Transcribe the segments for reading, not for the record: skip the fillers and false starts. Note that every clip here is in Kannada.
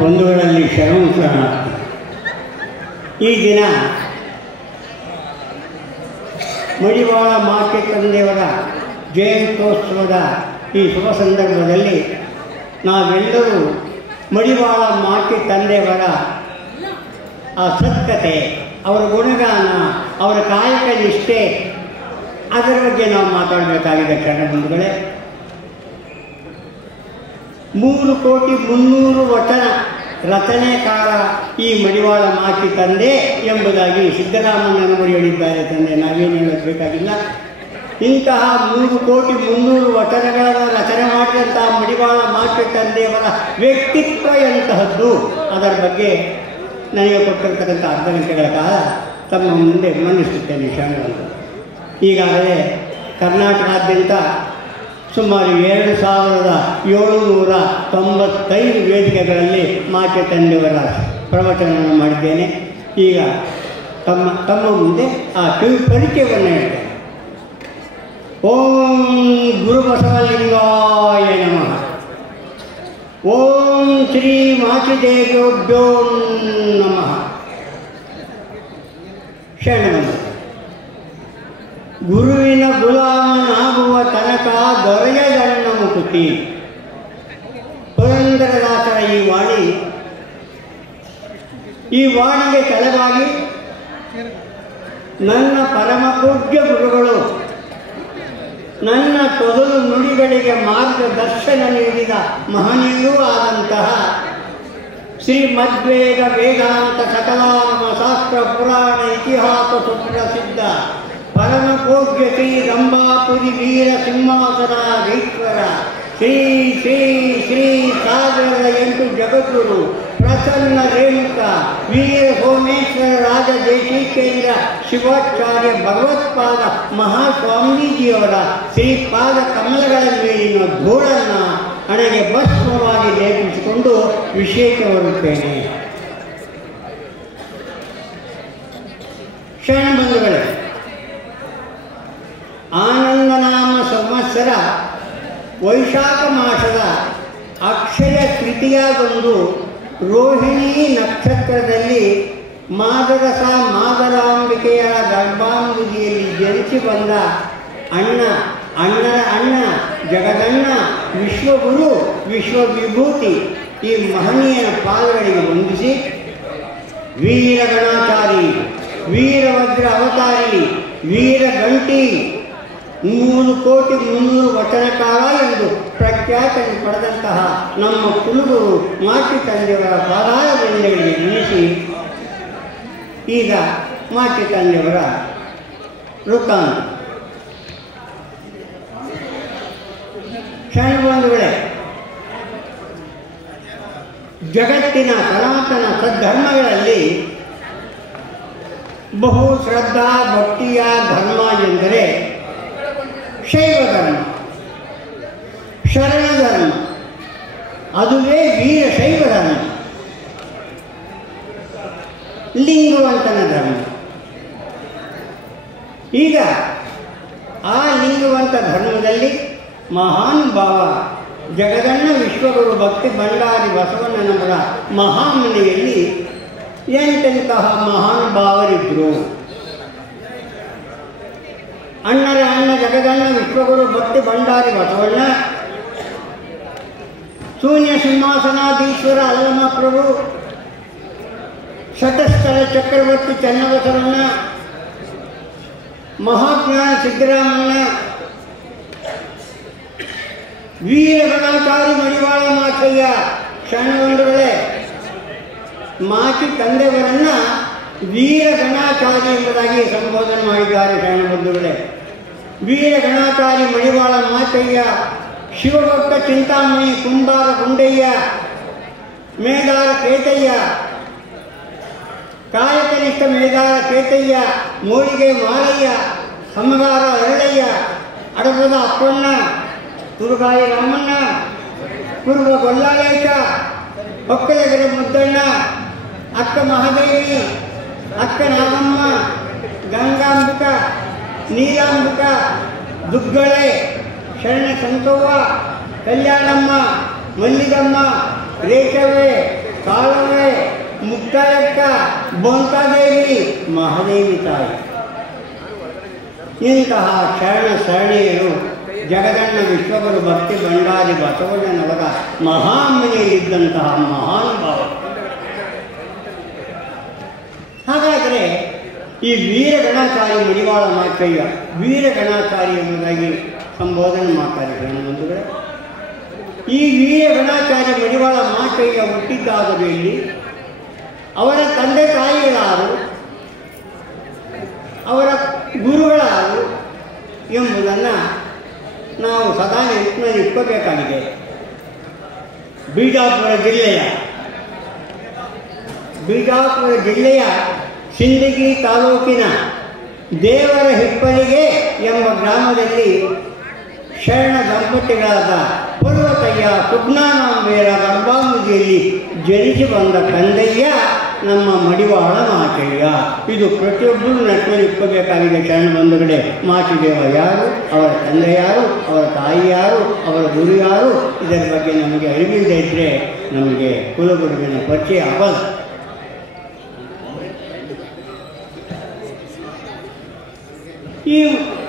ಬಂಧುಗಳಲ್ಲಿ ಶರಣ. ಈ ದಿನ ಮಡಿವಾಳ ಮಾತೆ ತಂದೆಯವರ ಜಯಂತ್ಯೋತ್ಸವದ ಈ ಶುಭ ಸಂದರ್ಭದಲ್ಲಿ ನಾವೆಲ್ಲರೂ ಮಡಿವಾಳ ಮಾತೆ ತಂದೆಯವರ ಆ ಸತ್ಕತೆ, ಅವರ ಗುಣಗಾನ, ಅವರ ಕಾಯಕ ನಿಷ್ಠೆ, ಅದರ ಬಗ್ಗೆ ನಾವು ಮಾತಾಡಬೇಕಾಗಿದೆ. ಶರಣ ಬಂಧುಗಳೇ, 3,300,000 ವಚನ ರಚನೆಕಾರ ಈ ಮಡಿವಾಳ ಮಾತೆ ತಂದೆ ಎಂಬುದಾಗಿ ಸಿದ್ದರಾಮಯ್ಯನವರು ಹೇಳಿದ್ದಾರೆ. ತಂದೆ ನಾವೇನು ಹೇಳಬೇಕಾಗಿಲ್ಲ. ಇಂತಹ 3,300,000 ವಚನಗಳನ್ನು ರಚನೆ ಮಾಡಿದಂತಹ ಮಡಿವಾಳ ಮಾತೆ ತಂದೆಯವರ ವ್ಯಕ್ತಿತ್ವ ಎಂತಹದ್ದು, ಅದರ ಬಗ್ಗೆ ನನಗೆ ಕೊಟ್ಟಿರ್ತಕ್ಕಂಥ ಅರ್ಧ ಗಂಟೆಗಳ ಕಾಲ ತಮ್ಮ ಮುಂದೆ ಮಂಡಿಸುತ್ತೇನೆ. ಶರಣರು ಈಗಾಗಲೇ ಕರ್ನಾಟಕಾದ್ಯಂತ ಸುಮಾರು 2,795 ವೇದಿಕೆಗಳಲ್ಲಿ ಮಾತೆ ತಂದೆಯವರ ಪ್ರವಚನವನ್ನು ಮಾಡಿದ್ದೇನೆ. ಈಗ ತಮ್ಮ ಮುಂದೆ ಆ ಪರಿಚಯವನ್ನು ಹೇಳ್ತೇನೆ. ಓಂ ಗುರು ಬಸವಲಿಂಗಾಯ ನಮಃ. ಓಂ ಶ್ರೀ ಮಾತೃದೇವ್ಯೋಭ್ಯೋ ನಮಃ. ಶರಣರು, ಗುರುವಿನ ಗುಲಾಮನಾಗುವ ತನಕ ದೊರೆಯದಣ್ಣ ಮುಕುತಿ. ಪುರಂದರದಾಸರ ಈ ವಾಣಿಗೆ ತಲೆಬಾಗಿ ನನ್ನ ಪರಮ ಪೂಜ್ಯ ಗುರುಗಳು ನನ್ನ ತೊದಲು ನುಡಿಗಳಿಗೆ ಮಾರ್ಗದರ್ಶನ ನೀಡಿದ ಮಹನೀಯರೂ ಆದಂತಹ ಶ್ರೀಮದ್ವೇದ ವೇದಾಂತ ಸಕಲಾಮ ಶಾಸ್ತ್ರ ಪುರಾಣ ಇತಿಹಾಸ ಸುಪ್ರಸಿದ್ಧ ಪರಮ ಪೂಜ್ಯ ಶ್ರೀ ರಂಭಾಪುರಿ ವೀರ ಸಿಂಹಾಸನಾಧೀಶ್ವರ ಶ್ರೀ ಶ್ರೀ ಶ್ರೀ ಸಾಗರದ 8 ಜಗದ್ಗುರು ಪ್ರಸನ್ನ ರೇಣುಕ ವೀರ ಸೋಮೇಶ್ವರ ರಾಜ ದೇಶಿಕೇಂದ್ರ ಶಿವಾಚಾರ್ಯ ಭಗವತ್ಪಾದ ಮಹಾಸ್ವಾಮೀಜಿಯವರ ಶ್ರೀಪಾದ ಕಮಲಗಳ ಮೇಲಿನ ಧೂಳನ್ನು ಹಣೆಗೆ ಭಸ್ಮವಾಗಿ ಲೇಪಿಸಿಕೊಂಡು ವಿಶೇಷ ಹೊರುತ್ತೇನೆ. ಶರಣ ಬಂಧುಗಳೇ, ಆನಂದನಾಮ ಸಂವತ್ಸರ ವೈಶಾಖ ಮಾಸದ ಅಕ್ಷಯ ತೃತೀಯದಂದು ರೋಹಿಣಿ ನಕ್ಷತ್ರದಲ್ಲಿ ಮಾದರಸ ಮಾದರಾಂಬಿಕೆಯ ಗರ್ಭಾಂಬುದಿಯಲ್ಲಿ ಜನಿಸಿ ಬಂದ ಅಣ್ಣನ ಅಣ್ಣ ಜಗದಣ್ಣ ವಿಶ್ವಗುರು ವಿಶ್ವವಿಭೂತಿ ಈ ಮಹನೀಯನ ಪಾದಗಳಿಗೆ ವಂದಿಸಿ, ವೀರಗಣಾಚಾರಿ, ವೀರಭದ್ರ ಅವತಾರಿ, ವೀರಗಂಟಿ, 3,300,000 ವಚನಕಾರ ಎಂದು ಪ್ರಖ್ಯಾತಿಯನ್ನು ಪಡೆದಂತಹ ನಮ್ಮ ಕುಲಗುರು ಮಾತೆ ತಂದೆಯವರ ಪಾದಾರ ಬೆಂಡೆಗಳಿಗೆ ನಿಲ್ಲಿಸಿ ಈಗ ಮಾತೆ ತಂದೆಯವರ ವೃತ್ತಾಂತ. ಶರಣಬಂಧುಗಳೇ, ಜಗತ್ತಿನ ಸನಾತನ ಸದ್ಧರ್ಮಗಳಲ್ಲಿ ಬಹು ಶ್ರದ್ಧಾ ಭಕ್ತಿಯ ಧರ್ಮ ಎಂದರೆ ಶೈವ ಧರ್ಮ, ಶರಣ ಧರ್ಮ, ಅದುವೇ ವೀರಶೈವ ಧರ್ಮ, ಲಿಂಗವಂತನ ಧರ್ಮ. ಈಗ ಆ ಲಿಂಗವಂತ ಧರ್ಮದಲ್ಲಿ ಮಹಾನುಭಾವ ಜಗದಣ್ಣ ವಿಶ್ವಗುರು ಭಕ್ತಿ ಭಂಡಾರಿ ಬಸವಣ್ಣನವರ ಮಹಾಮನೆಯಲ್ಲಿ ಎಂತೆಂತಹ ಮಹಾನುಭಾವರಿದ್ದರು. ಅಣ್ಣರ ಅಣ್ಣ ಜಗದಣ್ಣ ವಿಶ್ವಗುರು ಭಕ್ತಿ ಭಂಡಾರಿ ಬಸವಣ್ಣ, ಶೂನ್ಯ ಸಿಂಹಾಸನಾಧೀಶ್ವರ ಅಲ್ಲಮ ಪ್ರಭು, ಶತಸ್ಥಲ ಚಕ್ರವರ್ತಿ ಚನ್ನಬಸವಣ್ಣ, ಮಹಾಜ್ಞಾನ ಸಿದ್ದರಾಮಣ್ಣ, ವೀರಗಣಾಚಾರಿ ಮಡಿವಾಳ ಮಾತಯ್ಯ. ಶರಣಬಂಧುಗಳೇ, ಮಾತೆ ತಂದೆಯವರನ್ನ ವೀರಗಣಾಚಾರಿ ಎಂಬುದಾಗಿ ಸಂಬೋಧನೆ ಮಾಡಿದ್ದಾರೆ. ಶರಣಬಂಧುಗಳೇ, ವೀರಗಣಾಚಾರಿ ಮಡಿವಾಳ ಮಾತಯ್ಯ, ಶಿವಭಕ್ತ ಚಿಂತಾಮಣಿ ಕುಂಬಾರ ಗುಂಡಯ್ಯ, ಮೇದಾರ ಕೇತಯ್ಯ, ಕಾಯಕನಿಷ್ಠ ಮೇದಾರ ಕೇತಯ್ಯ, ಮೂಲಿಗೆ ಮಾಲಯ್ಯ, ಸಮಗಾರ ಅರಳಯ್ಯ, ಅಡಪದ ಅಪ್ಪಣ್ಣ, ತುರುಗಾಯಿ ರಾಮಣ್ಣ, ಕುರುಬ ಗೊಲ್ಲಾಲೇಶ, ಒಕ್ಕಲಗೆರೆ ಮುದ್ದಣ್ಣ, ಅಕ್ಕ ಮಹಾದೇವಿ, ಅಕ್ಕ ನಾಗಮ್ಮ, ಗಂಗಾಂಬಿಕ, ನೀಲಾಂಬಿಕ, ದುಗ್ಗಳೆ, ಶರಣ ಸಂತವ್ವ, ಕಲ್ಯಾಣಮ್ಮ, ಮಲ್ಲಿಗಮ್ಮ, ರೇಖವೇ, ಕಾಲವೇ, ಮುಕ್ತಾಯಕ್ಕ, ಬೊಂತಾದೇವಿ, ಮಹಾದೇವಿ ತಾಯಿ. ಇಂತಹ ಶರಣ ಸರಣಿಯರು ಜಗದಣ್ಣ ವಿಶ್ವಗುರು ಭಕ್ತಿ ಭಂಡಾರಿ ಬಸವಣ್ಣನವರ ಮಹಾಮನೆಯಲ್ಲಿದ್ದಂತಹ ಮಹಾನುಭಾವ. ಹಾಗಾದರೆ ಈ ವೀರಗಣಾಚಾರಿ ಮಡಿವಾಳ ಮಾಚಯ್ಯ ವೀರಗಣಾಚಾರಿ ಎಂಬುದಾಗಿ ಸಂಬೋಧನೆ ಮಾಡ್ತಾರೆ ಬಂಧುಗಳೇ. ಈ ವೀರಗಣಾಚಾರಿ ಮಡಿವಾಳ ಮಾಚಯ್ಯ ಹುಟ್ಟಿದ್ದಾಗದಲ್ಲಿ ಅವರ ತಂದೆ ತಾಯಿಗಳಾರು, ಅವರ ಗುರುಗಳಾರು ಎಂಬುದನ್ನು ನಾವು ಸದಾ ನೆನಪಿನಲ್ಲಿ ಇಟ್ಕೋಬೇಕಾಗಿದೆ. ಬಿಜಾಪುರ ಜಿಲ್ಲೆಯ ಸಿಂದಗಿ ತಾಲೂಕಿನ ದೇವರ ಹಿಪ್ಪಲಿಗೆ ಎಂಬ ಗ್ರಾಮದಲ್ಲಿ ಶರಣ ದಂಪತಿಗಳಾದ ಪರ್ವತಯ್ಯ ಸುಜ್ಞಾನಾಂಬೇರ ಗರ್ಭಾಂಬುದಿಯಲ್ಲಿ ಜನಿಸಿ ಬಂದ ಕಂದಯ್ಯ ನಮ್ಮ ಮಡಿವಾಳ ಮಾಚಯ್ಯ. ಇದು ಪ್ರತಿಯೊಬ್ಬರೂ ನೆನಪಿನಲ್ಲಿ ಇಟ್ಕೋಬೇಕಾಗಿದೆ ಶರಣ ಬಂಧುಗಳೇ. ಮಾಚಿದೇವ ಯಾರು, ಅವರ ತಂದೆ ಯಾರು, ಅವರ ತಾಯಿ ಯಾರು, ಅವರ ಗುರು ಯಾರು, ಇದರ ಬಗ್ಗೆ ನಮಗೆ ಅರಿವಿಲ್ಲದೆ ಇದ್ದರೆ ನಮಗೆ ಕುಲಗುರುವಿನ ಪರಿಚಯ ಆಗಲ್ಲ.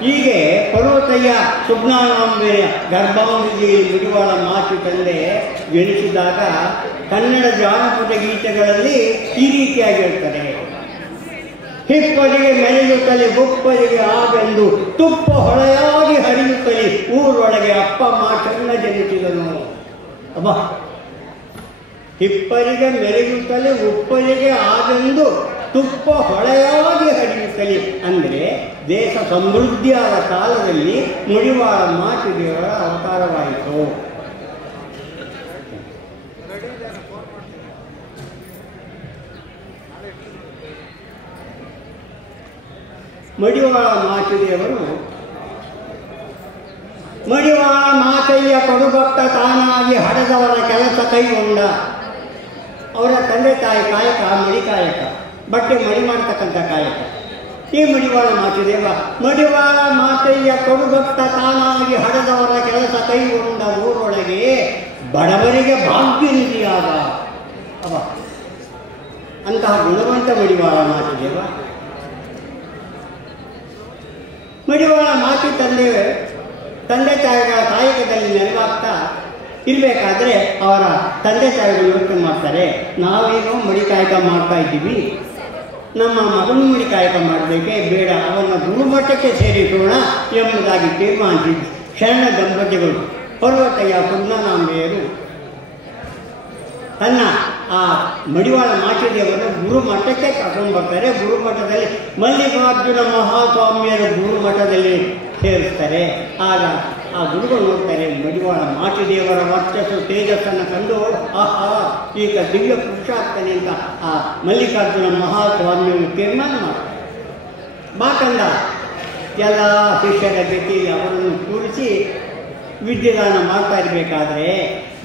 ಹೀಗೆ ಪರ್ವತಯ್ಯ ಸುಜ್ಞಾನಾಂಬೆಯ ಗರ್ಭಾಂಬುದಿಯಲ್ಲಿ ಮಡಿವಾಳ ಮಾಚಿ ತಂದೆ ಜನಿಸಿದಾಗ ಕನ್ನಡ ಜಾನಪದ ಗೀತೆಗಳಲ್ಲಿ ಈ ರೀತಿಯಾಗಿ ಹೇಳ್ತಾರೆ. ಹಿಪ್ಪಲಿಗೆ ಮೆರೆಯುತ್ತಲೇ ಬೊಪ್ಪಲಿಗೆ ಆಗೆಂದು ತುಪ್ಪ ಹೊಳೆಯಾಗಿ ಹರಿಯುತ್ತಲೇ ಊರೊಳಗೆ ಅಪ್ಪ ಮಾಚಣ್ಣ ಜನಿಸಿದನು. ಅಬ್ಬ, ಹಿಪ್ಪಲಿಗೆ ಮೆರೆಯುತ್ತಲೇ ಉಪ್ಪಲಿಗೆ ಆಗೆಂದು ತುಪ್ಪ ಹೊಳೆಯಾಗಿ ಹರಿಯುತ್ತಲೇ ಅಂದರೆ ದೇಶ ಸಮೃದ್ಧಿಯಾದ ಕಾಲದಲ್ಲಿ ಮಡಿವಾಳ ಮಾಚಿದೇವರ ಅವತಾರವಾಯಿತು. ಮಡಿವಾಳ ಮಾಚಿದೇವರು ಮಡಿವಾಳ ಮಾಚಯ್ಯ ಕಡುಭಕ್ತ ತಾನಾಗಿ ಹಡೆದವರ ಕೆಲಸ ಕೈಗೊಂಡ. ಅವರ ತಂದೆ ತಾಯಿ ಕಾಯಕ ಮಡಿಕಾಯಕ, ಬಟ್ಟೆ ಮಡಿ ಮಾಡ್ತಕ್ಕಂಥ ಕಾಯಕ. ಈ ಮಡಿವಾಳ ಮಾಚಿದೇವ ಮಡಿವಾಳ ಮಾಚಯ್ಯ ಕಡುಭಕ್ತ ತಾನಾಗಿ ಹಡೆದವರ ಕೆಲಸ ಕೈಗೊಂಡ ಊರೊಳಗೆ ಬಡವರಿಗೆ ಭಾಗ್ಯ ನಿಧಿಯಾದ ಅವ ಅಂತಹ ಗುಣವಂತ ಮಡಿವಾಳ ಮಾಚಿದೇವ. ಮಡಿವಾಳ ಮಾಚಿ ತಂದೆ ತಾಯಿಗಳ ಕಾಯಕದಲ್ಲಿ ನೆರವಾಗ್ತಾ ಇರಬೇಕಾದ್ರೆ ಅವರ ತಂದೆ ತಾಯಿಗಳು ಯೋಚನೆ ಮಾಡ್ತಾರೆ, ನಾವೇನೋ ಮಡಿ ಕಾಯಕ ಮಾಡ್ತಾ ಇದ್ದೀವಿ, ನಮ್ಮ ಮಗನ ಮಡಿ ಕಾಯಕ ಮಾಡಬೇಕೇ ಬೇಡ, ಅವನ ಗುರುಮಟ್ಟಕ್ಕೆ ಸೇರಿಸೋಣ ಎಂಬುದಾಗಿ ತೀರ್ಮಾನಿಸಿದ ಶರಣ ದಂಪತಿಗಳು ಪರ್ವತಯ್ಯ ಸುಜ್ಞಾನಾಂಬೆಯರು ತನ್ನ ಆ ಮಡಿವಾಳ ಮಾಚಿದೇವರನ್ನು ಗುರುಮಠಕ್ಕೆ ಕರ್ಕೊಂಡು ಬರ್ತಾರೆ. ಗುರುಮಠದಲ್ಲಿ ಮಲ್ಲಿಕಾರ್ಜುನ ಮಹಾಸ್ವಾಮಿಯರ ಗುರುಮಠದಲ್ಲಿ ಸೇರಿಸ್ತಾರೆ. ಆಗ ಆ ಗುರುಗಳು ನೋಡ್ತಾರೆ, ಮಡಿವಾಳ ಮಾಚಿದೇವರ ವರ್ಚಸ್ಸು ತೇಜಸ್ಸನ್ನು ಕಂಡು ಆಹಾ ಈಗ ದಿವ್ಯ ಪುರುಷ ಆಗ್ತಾನೆ ಅಂತ ಆ ಮಲ್ಲಿಕಾರ್ಜುನ ಮಹಾಸ್ವಾಮಿಯನ್ನು ತೀರ್ಮಾನ ಮಾಡ್ತಾರೆ. ಬಾಕಂದ ಎಲ್ಲ ಶಿಷ್ಯರ ಜೊತೆ ಅವರನ್ನು ಕೂರಿಸಿ ವಿದ್ಯೆದಾನ ಮಾಡ್ತಾ ಇರಬೇಕಾದ್ರೆ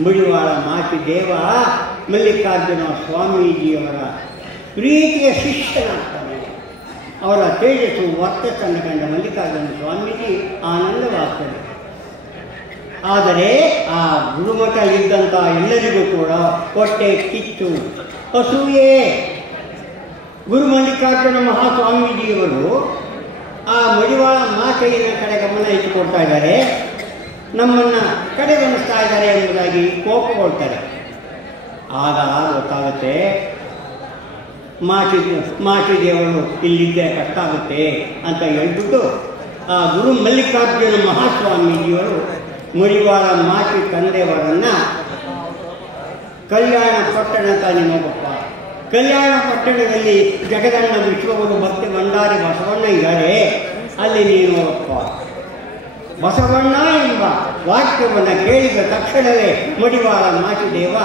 ಮಡಿವಾಳ ಮಾಚಿದೇವ ಮಲ್ಲಿಕಾರ್ಜುನ ಸ್ವಾಮೀಜಿಯವರ ಪ್ರೀತಿಯ ಶಿಷ್ಯನಾಗ್ತಾನೆ. ಅವರ ತೇಜಸ್ಸು ವರ್ತಸ್ಸನ್ನು ಕಂಡ ಮಲ್ಲಿಕಾರ್ಜುನ ಸ್ವಾಮೀಜಿ ಆನಂದವಾಗ್ತದೆ. ಆದರೆ ಆ ಗುರುಮಠದಲ್ಲಿದ್ದಂಥ ಎಲ್ಲರಿಗೂ ಕೂಡ ಹೊಟ್ಟೆ ಕಿಚ್ಚು, ಅಸೂಯೆ. ಗುರು ಮಲ್ಲಿಕಾರ್ಜುನ ಮಹಾಸ್ವಾಮೀಜಿಯವರು ಆ ಮಡಿವಾಳ ಮಾಚಯ್ಯನ ಕಡೆ ಗಮನ ಇಟ್ಟುಕೊಡ್ತಾ ಇದ್ದಾರೆ, ನಮ್ಮನ್ನು ಕಡೆಗಣಿಸ್ತಾ ಇದ್ದಾರೆ ಎಂಬುದಾಗಿ ಕೋಪಗೊಳ್ತಾರೆ. ಆಗ ಗೊತ್ತಾಗುತ್ತೆ ಮಾಚಿದೇವರು ಇಲ್ಲಿದ್ದರೆ ಕಷ್ಟ ಆಗುತ್ತೆ ಅಂತ ಹೇಳ್ಬಿಟ್ಟು ಆ ಗುರು ಮಲ್ಲಿಕಾರ್ಜುನ ಮಹಾಸ್ವಾಮೀಜಿಯವರು ಮಡಿವಾಳ ಮಾಚಿ ತಂದೆಯವರನ್ನು ಕಲ್ಯಾಣ ಪಟ್ಟಣ ತಾನೇ ಹೋಗಪ್ಪ, ಕಲ್ಯಾಣ ಪಟ್ಟಣದಲ್ಲಿ ಜಗದಣ್ಣ ವಿಶ್ವಗುರು ಭಕ್ತಿ ಭಂಡಾರಿ ಬಸವಣ್ಣ ಇದ್ದಾರೆ, ಅಲ್ಲಿ ನೀನು ಹೋಗಪ್ಪ. ಬಸವಣ್ಣ ಎಂಬ ವಾಕ್ಯವನ್ನು ಕೇಳಿದ ತಕ್ಷಣವೇ ಮಡಿವಾಳ ಮಾಚಿದೇವ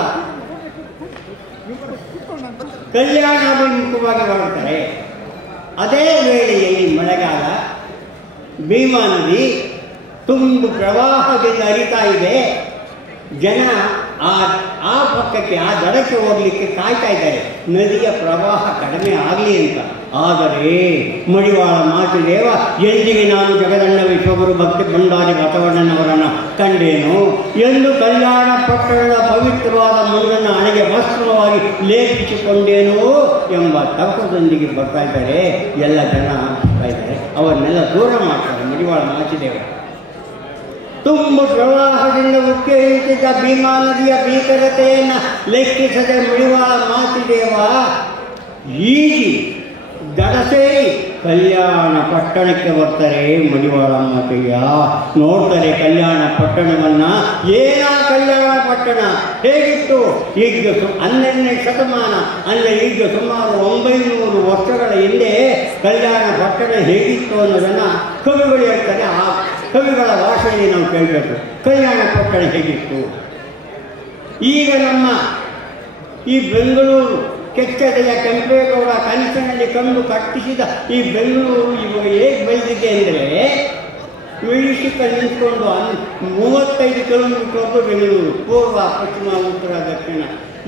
ಕಲ್ಯಾಣಾಭಿಮುಖವಾಗಿ ಹೊರಡ್ತಾರೆ. ಅದೇ ವೇಳೆಯಲ್ಲಿ ಮಳೆಗಾಲ, ಭೀಮಾ ನದಿ ತುಂಬು ಪ್ರವಾಹದಿಂದ ಹರಿತಾ ಇದೆ. ಜನ ಆ ಪಕ್ಕಕ್ಕೆ ಆ ದಡಕ್ಕೆ ಹೋಗಲಿಕ್ಕೆ ಕಾಯ್ತಾ ಇದ್ದಾರೆ, ನದಿಯ ಪ್ರವಾಹ ಕಡಿಮೆ ಆಗಲಿ ಅಂತ. ಆದರೆ ಮಡಿವಾಳ ಮಾಚಿದೇವ ಎಂದಿಗೆ ನಾನು ಜಗದಣ್ಣ ವಿಶ್ವ ವಿಶ್ವಗುರು ಭಕ್ತಿ ಭಂಡಾರಿ ಬಸವಣ್ಣನವರನ್ನು ಕಂಡೇನು ಎಂದು ಕಲ್ಯಾಣ ಪಟ್ಟಣದ ಪವಿತ್ರವಾದ ಮಣ್ಣನ್ನು ಹಣೆಗೆ ವಸ್ತ್ರವಾಗಿ ಲೇಪಿಸಿಕೊಂಡೇನು ಎಂಬ ತರ್ಕದೊಂದಿಗೆ ಬರ್ತಾ ಇದ್ದಾರೆ. ಎಲ್ಲ ಜನ ಬರ್ತಾ ಇದ್ದಾರೆ, ಅವರನ್ನೆಲ್ಲ ದೂರ ಮಾಡ್ತಾರೆ ಮಡಿವಾಳ ಮಾಚಿದೇವರು. ತುಂಬ ಪ್ರವಾಹದಿಂದ ಉಕ್ಕಿ ಹರಿಯುತ್ತಿದ್ದ ಭೀಮಾ ನದಿಯ ಭೀಕರತೆಯನ್ನು ಲೆಕ್ಕಿಸದೆ ಮಡಿವಾಳ ಮಾಚಿದೇವ ಈಜಿ ದಡ ಸೇರಿ ಕಲ್ಯಾಣ ಪಟ್ಟಣಕ್ಕೆ ಬರ್ತಾರೆ. ಮಡಿವಾಳ ಮಾತೆಯ ನೋಡ್ತಾರೆ ಕಲ್ಯಾಣ ಪಟ್ಟಣವನ್ನು. ಏನ ಕಲ್ಯಾಣ ಪಟ್ಟಣ ಹೇಗಿತ್ತು? ಈಗ 12ನೇ ಶತಮಾನ ಅಂದರೆ ಈಗ ಸುಮಾರು 900 ವರ್ಷಗಳ ಹಿಂದೆ ಕಲ್ಯಾಣ ಪಟ್ಟಣ ಹೇಗಿತ್ತು ಅನ್ನೋದನ್ನು ಕವಿಗಳು ಹೇಳ್ತಾರೆ. ಆ ಕವಿಗಳ ಭಾಷೆಯಲ್ಲಿ ನಾವು ಕೇಳಬೇಕು. ಕಲ್ಯಾಣ ಪಟ್ಟಣ ಹೇಗಿತ್ತು? ಈಗ ನಮ್ಮ ಈ ಬೆಂಗಳೂರು ಕೆಚ್ಚದೆಯ ಕೆಂಪೇಗೌಡ ಕನಸಿನಲ್ಲಿ ಕಂಡು ಕಟ್ಟಿಸಿದ ಈ ಬೆಂಗಳೂರು ಇವಾಗ ಹೇಗೆ ಬೆಳೆದಿದೆ ಅಂದರೆ, ಮೆಡಿಸಿಕ ನಿಂತ್ಕೊಂಡು 35 ಕಿಲೋಮೀಟರ್ ಬೆಂಗಳೂರು, ಪೂರ್ವ ಪಶ್ಚಿಮ ಉತ್ತರ ದಕ್ಷಿಣ.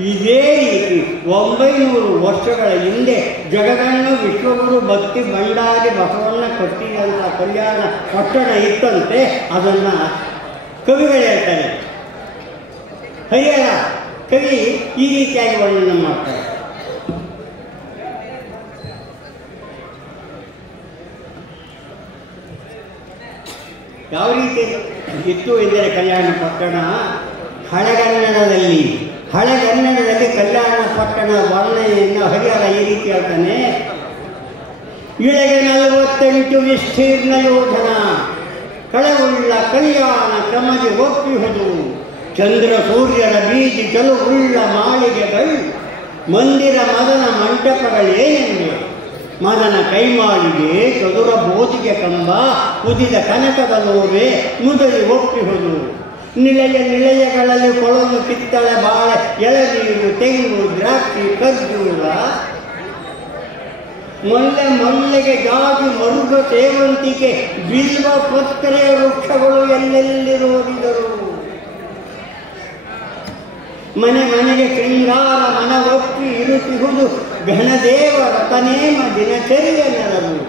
ಇದೇ ರೀತಿ 900 ವರ್ಷಗಳ ಹಿಂದೆ ಜಗಗಣ್ಣ ವಿಶ್ವಗುರು ಭಕ್ತಿ ಭಂಡಾರಿ ಬಸವಣ್ಣ ಕಟ್ಟಿದಂಥ ಕಲ್ಯಾಣ ಪಟ್ಟಣ ಇತ್ತಂತೆ. ಅದನ್ನು ಕವಿಗಳು ಹೇಳ್ತಾರೆ. ಹರಿಹರ ಕವಿ ಈ ರೀತಿಯಾಗಿ ವರ್ಣನೆ ಮಾಡ್ತಾರೆ. ಯಾವ ರೀತಿ ಇತ್ತು ಎಂದರೆ ಕಲ್ಯಾಣ ಪಟ್ಟಣ ಹಳೆಗನ್ನಡದಲ್ಲಿ ಕಲ್ಯಾಣ ಪಟ್ಟಣ ವರ್ಣನೆಯನ್ನು ಹರಿಹರ ಈ ರೀತಿ ಹೇಳ್ತಾನೆ. ಇಳೆಗೆ 48 ವಿಸ್ತೀರ್ಣ ಯೋಧನ ಕಳವುಳ್ಳ ಕಲ್ಯಾಣ ಕ್ರಮದಿ ಒಪ್ಪಿಹುದು. ಚಂದ್ರ ಸೂರ್ಯರ ಬೀದಿ ಚಲುವುಳ್ಳ ಮಾಳಿಗೆಗಳು ಮಂದಿರ ಮದನ ಮಂಟಪಗಳೇನೆಂದೆ. ಮದನ ಕೈಮಾಳಿಗೆ ಚದುರ ಬೋಧಿಗೆ ಕಂಬ ಕುದಿದ ಕನಕದ ನೋವೆ ಮುದಲಿ ಒಪ್ಪಿಹುದು. ನಿಲಯಗಳಲ್ಲಿ ಕೊಳಲು ಕಿತ್ತಳೆ ಬಾಳೆ ಎಳನೀರು ತೆಂಗು ದ್ರಾಕ್ಷಿ ಖರ್ಜೂರ ಮೊಲ್ಲೆಗೆ ಜಾಜಿ ಮರುಗ ಸೇವಂತಿಗೆ ಬಿಲ್ವ ಪತ್ರೆ ವೃಕ್ಷಗಳು ಎಲ್ಲೆಲ್ಲಿ ರೋದಿದರು. ಮನೆಗೆ ಶೃಂಗಾರ ಮನವೊಪ್ಪಿ ಇರುತ್ತಿಹುದು ಘನದೇವರ ತನೇಮ ದಿನಚರ್ಯ ನೆರವು.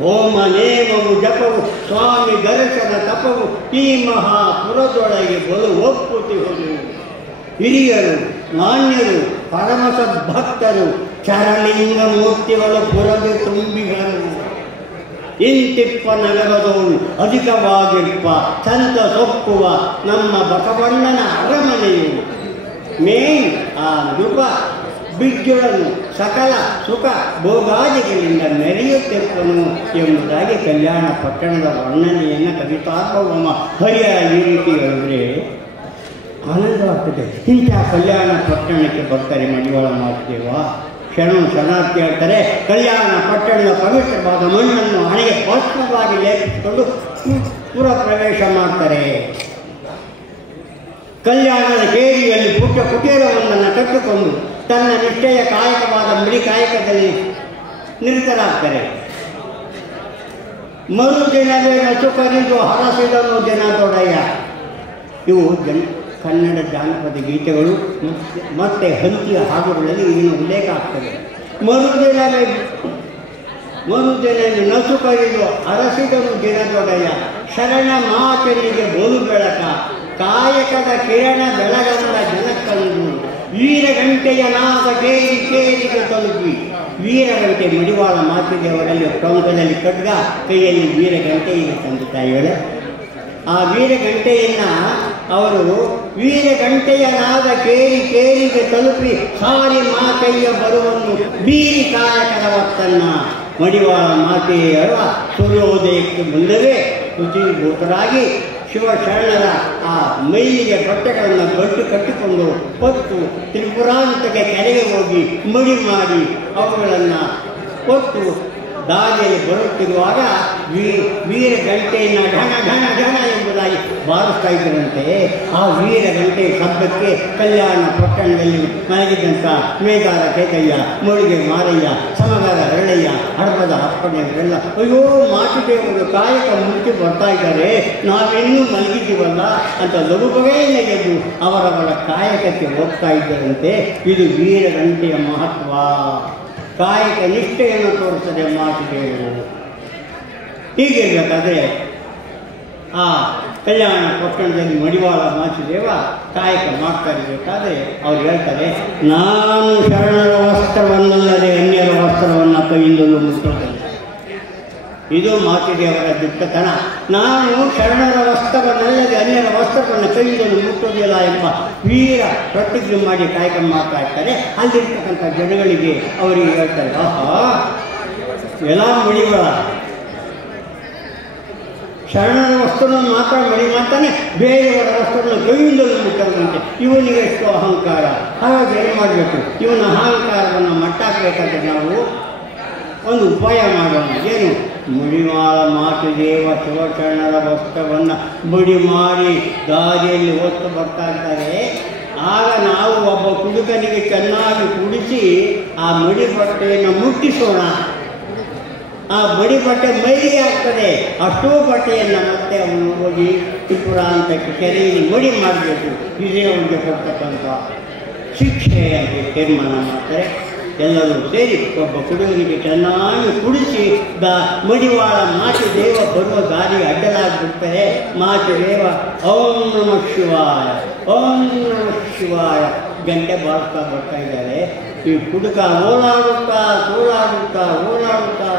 ಹೋಮ ನೇಮವು ಜಪವು ಸ್ವಾಮಿ ದರ್ಶನ ತಪವು ಈ ಮಹಾಪುರದೊಳಗೆ ಬಲು ಒಪ್ಪುತ್ತಿಹುದು. ಹಿರಿಯರು ಮಾನ್ಯರು ಪರಮಸದ್ಭಕ್ತರು ಚರಲಿಂಗ ಮೂರ್ತಿಗಳು ಪುರದು ತುಂಬಿಗಳು. ಇಂತಿಪ್ಪ ನಗರದವಳು ಅಧಿಕವಾಗಿಪ್ಪ ಸಂತ ಸೊಪ್ಪುವ ನಮ್ಮ ಬಸವಣ್ಣನ ಅರಮನೆಯು. ಮೇನ್ ಆ ಯುಗ ಬಿಜ್ಜುಳನು ಸಕಲ ಸುಖ ಭೋಗಾದಿಗಳಿಂದ ಮೆರೆಯುತ್ತಿರುವನು ಎಂಬುದಾಗಿ ಕಲ್ಯಾಣ ಪಟ್ಟಣದ ವರ್ಣನೆಯನ್ನು ಕವಿತಾರ್ಭವಮ ಹರಿಹರ ಈ ರೀತಿ ಹೇಳಿದ್ರೆ ಆನಂದವಾಗ್ತದೆ. ಇಂಥ ಕಲ್ಯಾಣ ಪಟ್ಟಣಕ್ಕೆ ಬರ್ತಾರೆ ಮಡಿವಾಳ ಮಾಚಿದೇವ. ಶರಣಾರ್ಥಿ ಹೇಳ್ತಾರೆ. ಕಲ್ಯಾಣ ಪಟ್ಟಣದ ಪವಿತ್ರವಾದ ಮಣ್ಣನ್ನು ಹಣೆಗೆ ಭಸ್ಮವಾಗಿ ಲೇಪಿಸಿಕೊಂಡು ಪುರ ಪ್ರವೇಶ ಮಾಡ್ತಾರೆ. ಕಲ್ಯಾಣದ ಕೇರಿಯಲ್ಲಿ ಪುಟ್ಟ ಕುಟೀರವೊಂದನ್ನು ಕಟ್ಟಿಕೊಂಡು ತನ್ನ ನಿಷ್ಠೆಯ ಕಾಯಕವಾದ ಮಿಡಿ ಕಾಯಕದಲ್ಲಿ ನಿರತರಾಗ್ತಾರೆ. ಮರುದಿನವೇ ನಸು ಕರಿದು ಹರಸಿದನು ಜನದೊಡೆಯ. ಇವು ಕನ್ನಡ ಜಾನಪದ ಗೀತೆಗಳು ಮತ್ತು ಹಂಚಿಯ ಹಾಡುಗಳಲ್ಲಿ ಇದನ್ನು ಉಲ್ಲೇಖ ಆಗ್ತದೆ. ಮರುದಿನವೇ ನಸು ಕರಿದು ಹರಸಿದನು ಜನದೊಡೆಯ. ಶರಣ ಮಾತನಿಗೆ ಬೋಲು ಬೆಳಕ ಕಾಯಕದ ಕಿರಣ ಬೆಳಗಂದ ಜನಕ್ಕಂದು. ವೀರಗಂಟೆಯ ನಾದ ಕೇರಿಗೆ ತಲುಪಿ. ವೀರಗಂಟೆ ಮಡಿವಾಳ ಮಾಚಿದೇವರಲ್ಲಿ ಟೊಂಕದಲ್ಲಿ ಖಡ್ಗ, ಕೈಯಲ್ಲಿ ವೀರಗಂಟೆ ಈಗ ತಂದೆ ತಾಯಿಗಳೇ. ಆ ವೀರಗಂಟೆಯನ್ನು ಅವರು ವೀರಗಂಟೆಯ ನಾದ ಕೇರಿಗೆ ತಲುಪಿ ಸಾರಿ ಮಾತೆಯ ಬರುವನ್ನು ಬೀರಿ ಕಾಯಕದ ಹೊತ್ತನ್ನ. ಮಡಿವಾಳ ಮಾತೆಯರ ಸೂರ್ಯೋದಯಕ್ಕೆ ಮುಂದವೇ ಶುಚಿಭೂತರಾಗಿ ಶಿವಶರಣರ ಆ ಮೈಲಿಗೆ ಬಟ್ಟೆಗಳನ್ನು ಕಟ್ಟಿಕೊಂಡು ಹೊತ್ತು ತ್ರಿಪುರಾಂತಕ್ಕೆ ಕೆರೆಗೆ ಹೋಗಿ ಮಡಿ ಮಾಡಿ ಅವುಗಳನ್ನು ಕೊಟ್ಟು ದಾರಿಯಲ್ಲಿ ಬರುತ್ತಿರುವಾಗ ವೀರಗಂಟೆಯನ್ನು ಢಣ ಢಣ ಢಣ ಎಂಬುದಾಗಿ ಬಾರಿಸ್ತಾ ಇದ್ದರಂತೆ. ಆ ವೀರಗಂಟೆ ಶಬ್ದಕ್ಕೆ ಕಲ್ಯಾಣ ಪಟ್ಟಣದಲ್ಲಿ ಮಲಗಿದ್ದಂಥ ಮೇದಾರ ಕೇಕಯ್ಯ, ಮುಳಿಗೆ ಮಾರಯ್ಯ, ಸಮಗಾರ ಹರಳಯ್ಯ, ಹಡಪದ ಅಪ್ಪಣೆಯವರೆಲ್ಲ ಅಯ್ಯೋ ಮಾಚಿದೇವರು ಕಾಯಕ ಮುಚ್ಚಿ ಬರ್ತಾ ಇದ್ದಾರೆ, ನಾವಿನ್ನೂ ಮಲಗಿದ್ದೀವಲ್ಲ ಅಂತ ಲಘು ಬಗೆಯಿಂದ ಎದ್ದು ಅವರವರ ಕಾಯಕಕ್ಕೆ ಹೋಗ್ತಾ ಇದ್ದರಂತೆ. ಇದು ವೀರಗಂಟೆಯ ಮಹತ್ವ. ಕಾಯಕ ನಿಷ್ಠೆಯನ್ನು ತೋರಿಸದೆ ಮಾಚಿದೇವರು. ಹೀಗಿರಬೇಕಾದ್ರೆ ಆ ಕಲ್ಯಾಣ ಪಟ್ಟಣದಲ್ಲಿ ಮಡಿವಾಳ ಮಾಚಿದೇವ ಕಾಯಕ ಮಾಡ್ತಾ ಇರಬೇಕಾದ್ರೆ ಅವ್ರು ಹೇಳ್ತಾರೆ, ನಾನು ಶರಣರ ವಸ್ತ್ರವನ್ನಲ್ಲದೆ ಅನ್ಯರ ವಸ್ತ್ರವನ್ನು ಕೈಯಿಂದಲೂ ಮುಟ್ಟುವುದಿಲ್ಲ. ಇದು ಮಾಚಿದೇವರ ದಿಟ್ಟತನ. ನಾನು ಶರಣರ ವಸ್ತ್ರವನ್ನಲ್ಲದೆ ಅನ್ಯರ ವಸ್ತ್ರವನ್ನು ಕೈಯಿಂದಲೂ ಮುಟ್ಟುವುದಿಲ್ಲ ಎಂಬ ವೀರ ಪ್ರತಿಜ್ಞೆ ಮಾಡಿ ಕಾಯಕ ಮಾಡ್ತಾ ಇರ್ತಾರೆ. ಅಲ್ಲಿರ್ತಕ್ಕಂಥ ಜನಗಳಿಗೆ ಅವರಿಗೆ ಹೇಳ್ತಾರೆ, ಆಹಾ ಎಲ್ಲ ಮಡಿವಾಳ ಶರಣರ ವಸ್ತ್ರವನ್ನು ಮಾತ್ರ ಮಡಿ ಮಾಡ್ತಾನೆ, ಬೇರೆಯವರ ವಸ್ತ್ರವನ್ನು ಕೈಯಿಂದಲೂ ಮುಟ್ಟದಂತೆ. ಇವನಿಗೆ ಎಷ್ಟು ಅಹಂಕಾರ. ಹಾಗಾಗಿ ಏನು ಮಾಡಬೇಕು? ಇವನ ಅಹಂಕಾರವನ್ನು ಮಟ್ಟಾಕಬೇಕಾದ್ರೆ ನಾವು ಒಂದು ಉಪಾಯ ಮಾಡೋಣ. ಏನು? ಮಡಿವಾಳ ಮಾಚಿದೇವ ಶಿವಶರಣರ ವಸ್ತ್ರವನ್ನು ಮಡಿ ಮಾಡಿ ದಾರಿಯಲ್ಲಿ ಹೊತ್ತು ಬರ್ತಾ ಇದ್ದಾರೆ. ಆಗ ನಾವು ಒಬ್ಬ ಕುಡುಕನಿಗೆ ಚೆನ್ನಾಗಿ ಕುಡಿಸಿ ಆ ಮಡಿ ಬಟ್ಟೆಯನ್ನು ಮುಟ್ಟಿಸೋಣ. ಆ ಬಡಿ ಬಟ್ಟೆ ಮೈಲಿ ಆಗ್ತದೆ. ಅಷ್ಟೂ ಬಟ್ಟೆಯನ್ನು ಮತ್ತೆ ಅವನು ಹೋಗಿ ತ್ರಿಪುರ ಅಂತ ಕೆರೆಯಲ್ಲಿ ಮಡಿ ಮಾಡಬೇಕು. ಇದೇ ಅವನಿಗೆ ಕೊಡ್ತಕ್ಕಂಥ ಶಿಕ್ಷೆ ಅಂತ ತೀರ್ಮಾನ ಮಾಡ್ತಾರೆ. ಎಲ್ಲರೂ ಸೇರಿ ಒಬ್ಬ ಕುಡುಗನಿಗೆ ಚೆನ್ನಾಗಿ ಕುಡಿಸಿ ಮಡಿವಾಳ ಮಾಚಿದೇವ ಬರುವ ದಾರಿ ಅಡ್ಡಲಾಗ್ಬಿಡ್ತಾರೆ. ಮಾಚಿದೇವ ಓಂ ನಮಃ ಶಿವಾಯ, ಓಂ ನಮಃ ಶಿವಾಯ ಗಂಟೆ ಬಾರಿಸ್ತಾ ಬರ್ತಾ ಇದ್ದಾರೆ. ಈ ಕುಡುಕ ಓಡಾಡುತ್ತಾ ಓಡಾಡುತ್ತಾ ಓಡಾಡುತ್ತಾ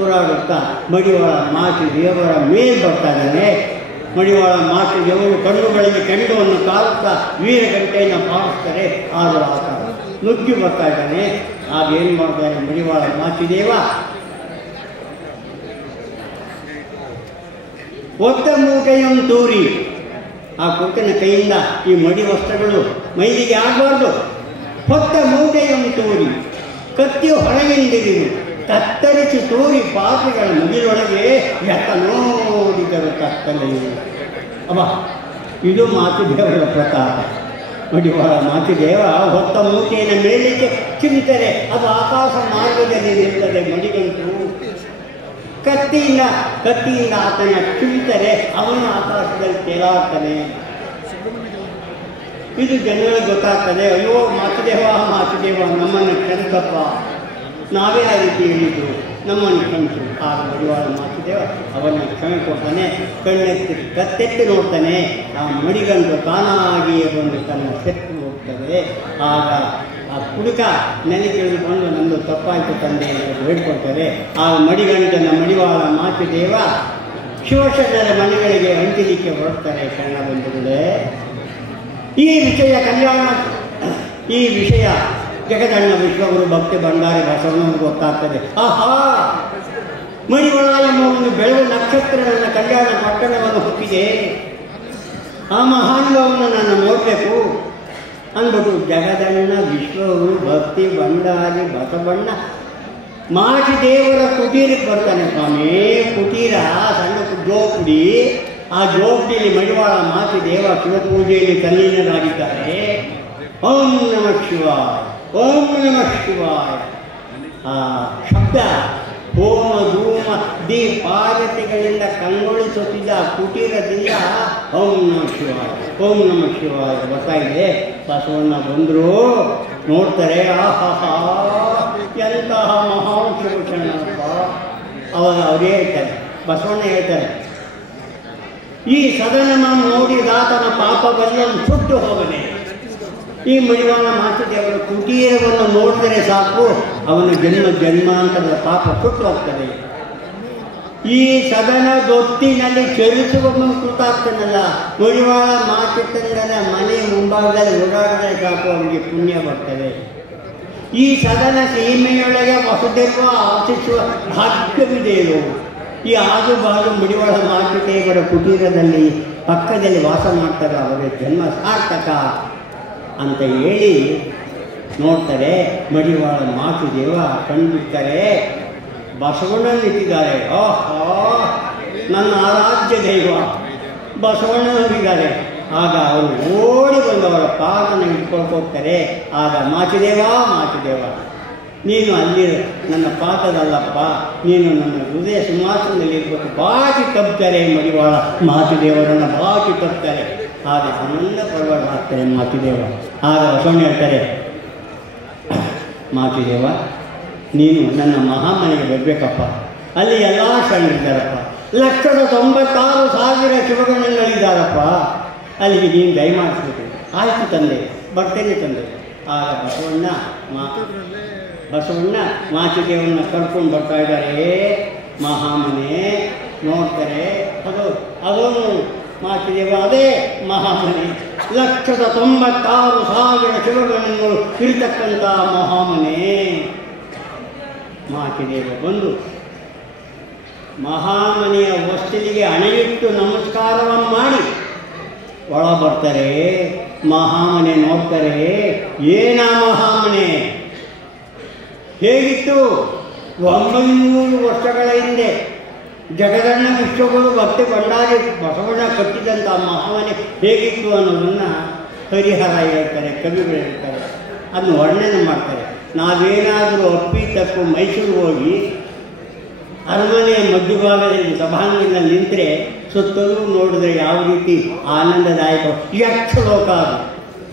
ಓಡಾಡುತ್ತಾ ಮಡಿವಾಳ ಮಾಚಿದೇವರ ಮೇಲೆ ಬರ್ತಾ ಇದ್ದಾನೆ. ಮಡಿವಾಳ ಮಾಚಿದೇವರು ಕಣ್ಣುಗಳಲ್ಲಿ ಕೆಂಡವನ್ನು ಕಾರುತ್ತಾ ವೀರ ಗಂಟೆಯನ್ನು ಬಾರಿಸ್ತಾರೆ. ಆದರೂ ಆತ ನುಗ್ಗಿ ಬರ್ತಾ ಇದ್ದಾನೆ. ಆಗ ಏನು ಮಾಡ್ತಾರೆ ಮಡಿವಾಳ ಮಾಚಿದೇವ? ಒತ್ತ ಮೂಟೆಯನ್ನು ತೂರಿ ಆ ಕುರುಕನ ಕೈಯಿಂದ ಈ ಮಡಿ ವಸ್ತ್ರಗಳು ಮೈಲಿಗೆ ಆಗಬಾರ್ದು. ಹೊತ್ತ ಮೂಟೆಯನ್ನು ತೂರಿ ಕತ್ತಿಯು ಹೊರಗಿಂದಿರಿದು ಕತ್ತರಿಸಿ ತೂರಿ ಪಾತ್ರೆಗಳ ಮುಗಿಲೊಳಗೆ ಎತ್ತ ನೋಡಿದರು ಕತ್ತಲೆಯು. ಅಬ್ಬ, ಇದು ಮಾಚಿದೇವರ ಪ್ರತಾಪ. ಮಡಿವಾಳ ಮಾಚಿದೇವ ಹೊತ್ತ ಮೂಟೆಯನ್ನು ಮೇಲಿಕ್ಕೆ ಚಿಂತರೆ ಅದು ಆಕಾಶ ಮಾರ್ಗದಲ್ಲಿ ನಿಲ್ಲದೆ ಮಡಿಗಂಟು ಕತ್ತಿಯಿಂದ ಆತನ ಚಿಂತರೆ ಅವನು ಆಕಾಶದಲ್ಲಿ ತೇಲಾಡ್ತಾನೆ. ಇದು ಜನರಿಗೆ ಗೊತ್ತಾಗ್ತದೆ. ಅಯ್ಯೋ ಮಾಚಿದೇವ ನಮ್ಮನ್ನು ಕ್ಷಮಿಸಪ್ಪ, ನಾವೇ ಆ ರೀತಿ ಹೇಳಿದ್ದು, ನಮ್ಮನ್ನು ಕ್ಷಮಿಸು. ಆಗ ಮಡಿವಾಳ ಮಾಚಿದೇವ ಅವನ್ನ ಕ್ಷಮೆ ಕೊಡ್ತಾನೆ. ಕಣ್ಣೆತ್ತಿ ಕತ್ತೆತ್ತಿ ನೋಡ್ತಾನೆ. ಆ ಮಡಿಗಂಟು ತಾನಾಗಿಯೇ ಬಂದು ತನ್ನ ಸೆತ್ತು ಹೋಗ್ತದೆ. ಆಗ ಆ ಕುಡುಕ ನೆನೆ ತಿಳಿದುಕೊಂಡು ನಮ್ಮದು ತಪ್ಪಾಯಿತು ತಂದೆ ಅಂತ ಬೇಡ್ಕೊಳ್ತಾರೆ. ಆ ಮಡಿಗಂಟನ ಮಡಿವಾಳ ಮಾಚಿದೇವ ಶಿವಶರಣರ ಮನೆಗಳಿಗೆ ಅಂಟಿಲಿಕ್ಕೆ ಹೊರಡ್ತಾರೆ. ಶರಣ ಬಂಧುಗಳೇ, ಈ ವಿಷಯ ಜಗದಣ್ಣ ವಿಶ್ವಗುರು ಭಕ್ತಿ ಭಂಡಾರಿ ಬಸವಣ್ಣನಿಗೆ ಗೊತ್ತಾಗ್ತದೆ. ಆಹಾ, ಮಡಿವಾಳ ಎಂಬ ಒಂದು ಬೆಳಗು ನಕ್ಷತ್ರ ನನ್ನ ಕಲ್ಯಾಣ ಪಟ್ಟಣವನ್ನು ಹುಟ್ಟಿದೆ. ಆ ಮಹಾನುಭಾವವನ್ನು ನಾನು ನೋಡಬೇಕು ಅಂದ್ಬಿಟ್ಟು ಜಗದಣ್ಣ ವಿಶ್ವಗುರು ಭಕ್ತಿ ಭಂಡಾರಿ ಬಸವಣ್ಣ ಮಾಚಿದೇವರ ಕುಟೀರಕ್ಕೆ ಬರ್ತಾನೆ. ಸ್ವಾಮಿ, ಕುಟೀರ ಸಣ್ಣ ಜೋಪಡಿ. ಆ ಜೋಪಡಿಯಲ್ಲಿ ಮಡಿವಾಳ ಮಾಚಿದೇವ ಶಿವಪೂಜೆಯಲ್ಲಿ ತಲ್ಲೀನರಾಗಿದ್ದಾರೆ. ಓಂ ನಮಃ ಶಿವಾಯ, ಓಂ ನಮಃ ಶಿವಾಯ. ಆ ಶಬ್ದ ಹೋಮ ಧೂಮ ದೀಪಾರತಿಗಳಿಂದ ಕಂಗೊಳಿಸುತ್ತಿದ್ದ ಕುಟೀರದಿಂದ ಓಂ ನಮಃ ಶಿವಾಯ, ಓಂ ನಮಃ ಶಿವಾಯ ಬರ್ತಾ ಇದೆ. ಬಸವಣ್ಣ ಬಂದರು, ನೋಡ್ತಾರೆ. ಆಹಾ, ಎಂತಹ ಮಹಾನ್ ಶಿವಶರಣಪ್ಪ. ಅವರೇ ಹೇಳ್ತಾರೆ, ಬಸವಣ್ಣ ಹೇಳ್ತಾರೆ, ಈ ಸದನ ನೋಡಿದಾತನ ಪಾಪವನ್ನು ಸುಟ್ಟು ಹೋಗದೆ. ಈ ಮಡಿವಾಳ ಮಾಚಿದೇವರ ಕುಟೀರವನ್ನು ನೋಡಿದರೆ ಸಾಕು, ಅವನ ಜನ್ಮಾಂತರದ ಪಾಪ ಸುಟ್ಟು ಹೋಗ್ತದೆ. ಈ ಸದನದೊತ್ತಿನಲ್ಲಿ ಚಲಿಸುವವನು ಕೃತಾರ್ಥನಲ್ಲ. ಮಡಿವಾಳ ಮಾಚಿತಂಗನ ಮನೆ ಮುಂಭಾಗದಲ್ಲಿ ಓಡಾಡಿದರೆ ಸಾಕು, ಅವನಿಗೆ ಪುಣ್ಯ ಬರ್ತದೆ. ಈ ಸದನ ಸೀಮೆಯೊಳಗೆ ವಸುದೇವ ಆಶಿಸುವ ಭಾಗ್ಯವಿದೆಯೋ. ಈ ಆಜುಬಾಜು ಮಡಿವಾಳ ಮಾಚಿದೇವರ ಕುಟೀರದಲ್ಲಿ ಪಕ್ಕದಲ್ಲಿ ವಾಸ ಮಾಡ್ತಾರೆ, ಅವರ ಜನ್ಮ ಸಾರ್ಥಕ ಅಂತ ಹೇಳಿ ನೋಡ್ತಾರೆ. ಮಡಿವಾಳ ಮಾಚಿದೇವ ಕಂಡುಬಿಡ್ತಾರೆ. ಬಸವಣ್ಣ ನಿಂತಿದ್ದಾರೆ. ಆಹಾ, ನನ್ನ ಆರಾಧ್ಯ ದೈವ ಬಸವಣ್ಣ ಹೋಗಿದ್ದಾರೆ. ಆಗ ಅವರು ಓಡಿ ಬಂದು ಅವರ ಪಾದನ ಇಟ್ಕೊಳ್ಕೋಗ್ತಾರೆ. ಆಗ ಮಾಚಿದೇವ, ನೀನು ಅಲ್ಲಿ ನನ್ನ ಪಾದದಲ್ಲಪ್ಪ, ನೀನು ನನ್ನ ಹೃದಯ ಸಿಂಹಾಸನದಲ್ಲಿ ಇರ್ಬೇಕು. ಬಾಕಿ ತಪ್ತಾರೆ ಮಡಿವಾಳ ಮಾಚಿದೇವರನ್ನು ಬಾಕಿ ತಪ್ತಾರೆ. ಆಗ ಆನಂದ ಪರವಾಗ್ತಾರೆ ಮಾಚಿದೇವ. ಆಗ ಬಸವಣ್ಣ ಹೇಳ್ತಾರೆ, ಮಾಚಿದೇವ, ನೀನು ನನ್ನ ಮಹಾಮನೆಗೆ ಬರಬೇಕಪ್ಪ. ಅಲ್ಲಿ ಎಲ್ಲ ಶರಣರಿದ್ದಾರಪ್ಪ. 1,96,000 ಶಿವಗಣಗಳಿದ್ದಾರಪ್ಪ, ಅಲ್ಲಿಗೆ ನೀನು ದಯಮಾಡಿಸ್ಬೇಕು. ಆಯಿತು ತಂದೆ, ಬರ್ತೇನೆ ತಂದೆ. ಆಗ ಬಸವಣ್ಣ ಮಾಚಿಕೆಯನ್ನು ಕರ್ಕೊಂಡು ಬರ್ತಾ ಇದ್ದಾರೆ. ಮಹಾಮನೆ ನೋಡ್ತಾರೆ, ಅದೋನು ಮಾಚಿದೇವ, ಅದೇ ಮಹಾಮನೆ. 1,96,000 ಶಿವಗಣಗಳು ಇರತಕ್ಕಂಥ ಮಹಾಮನೆ. ಮಾಚಿದೇವ ಬಂದು ಮಹಾಮನೆಯ ಹೊಸ್ತಿಲಿಗೆ ಹಣೆಯಿಟ್ಟು ನಮಸ್ಕಾರವನ್ನು ಮಾಡಿ ಒಳ ಬರ್ತಾರೆ. ಮಹಾಮನೆ ನೋಡ್ತಾರೆ. ಏನ ಮಹಾಮನೆ ಹೇಗಿತ್ತು? 900 ವರ್ಷಗಳ ಹಿಂದೆ ಜಗದಣ್ಣ ವಿಶ್ವಗುರು ಭಕ್ತಿ ಭಂಡಾರಿ ಬಸವಣ್ಣ ಕಟ್ಟಿದಂಥ ಮಹಾಮನೆ ಹೇಗಿತ್ತು ಅನ್ನೋದನ್ನು ಹರಿಹರ ಹೇಳ್ತಾರೆ, ಕವಿಗಳು ಹೇಳ್ತಾರೆ, ಅದನ್ನು ವರ್ಣನೆ ಮಾಡ್ತಾರೆ. ನಾವೇನಾದರೂ ಅಪ್ಪಿ ತಪ್ಪು ಮೈಸೂರು ಹೋಗಿ ಅರಮನೆಯ ಮಧ್ಯಭಾಗದಲ್ಲಿ ಸಭಾಂಗಣದಲ್ಲಿ ನಿಂತರೆ ಸುತ್ತಲೂ ನೋಡಿದ್ರೆ ಯಾವ ರೀತಿ ಆನಂದದಾಯಕ ಯಕ್ಷಲೋಕ ಅದು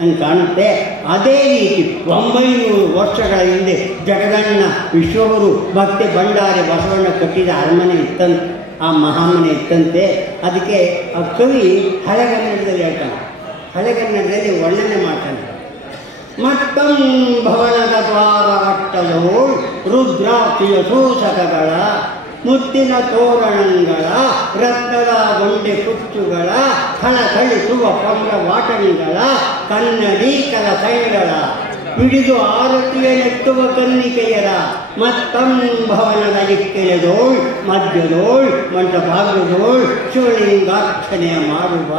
ಅಂತ ಕಾಣುತ್ತೆ. ಅದೇ ರೀತಿ 900 ವರ್ಷಗಳ ಹಿಂದೆ ಜಗದಣ್ಣ ವಿಶ್ವಗುರು ಭಕ್ತಿ ಭಂಡಾರಿ ಬಸವಣ್ಣ ಕಟ್ಟಿದ ಅರಮನೆ ಇತ್ತಂತೆ, ಆ ಮಹಾಮನೆ ಇತ್ತಂತೆ. ಅದಕ್ಕೆ ಆ ಕವಿ ಹಳೆಗನ್ನಡದಲ್ಲಿ ಹೇಳ್ತಾನೆ, ಹಳೆಗನ್ನಡದಲ್ಲಿ ವರ್ಣನೆ ಮಾಡ್ತಾನೆ. ಮತ್ತಂ ಭವನದ ದ್ವಾರ ಅಟ್ಟಲು ರುದ್ರಾಕ್ಷಿಯ ಸೂಸಕಗಳ ಮುತ್ತಿನ ತೋರಣಗಳ ರತ್ನದ ಗೊಂಡೆ ಕುಚ್ಚುಗಳ ಥಳಥಳಿಸುವ ಪಂಗ ವಾಟಣಿಗಳ ಕನ್ನಡೀಕಲ ಸೈಗಳ ಹಿಡಿದು ಆರತಿಯ ನೆಟ್ಟುವ ಕನ್ನಿಕೆಯರ ಮತ್ತಂ ಭವನದ ಇಕ್ಕೆಳೆದೋಳ್ ಮಧ್ಯದೋಳ್ ಮಂಟಭಾಗದೋಳ್ ಶಿವಲಿಂಗಾರ್ಚನೆ ಮಾಡುವ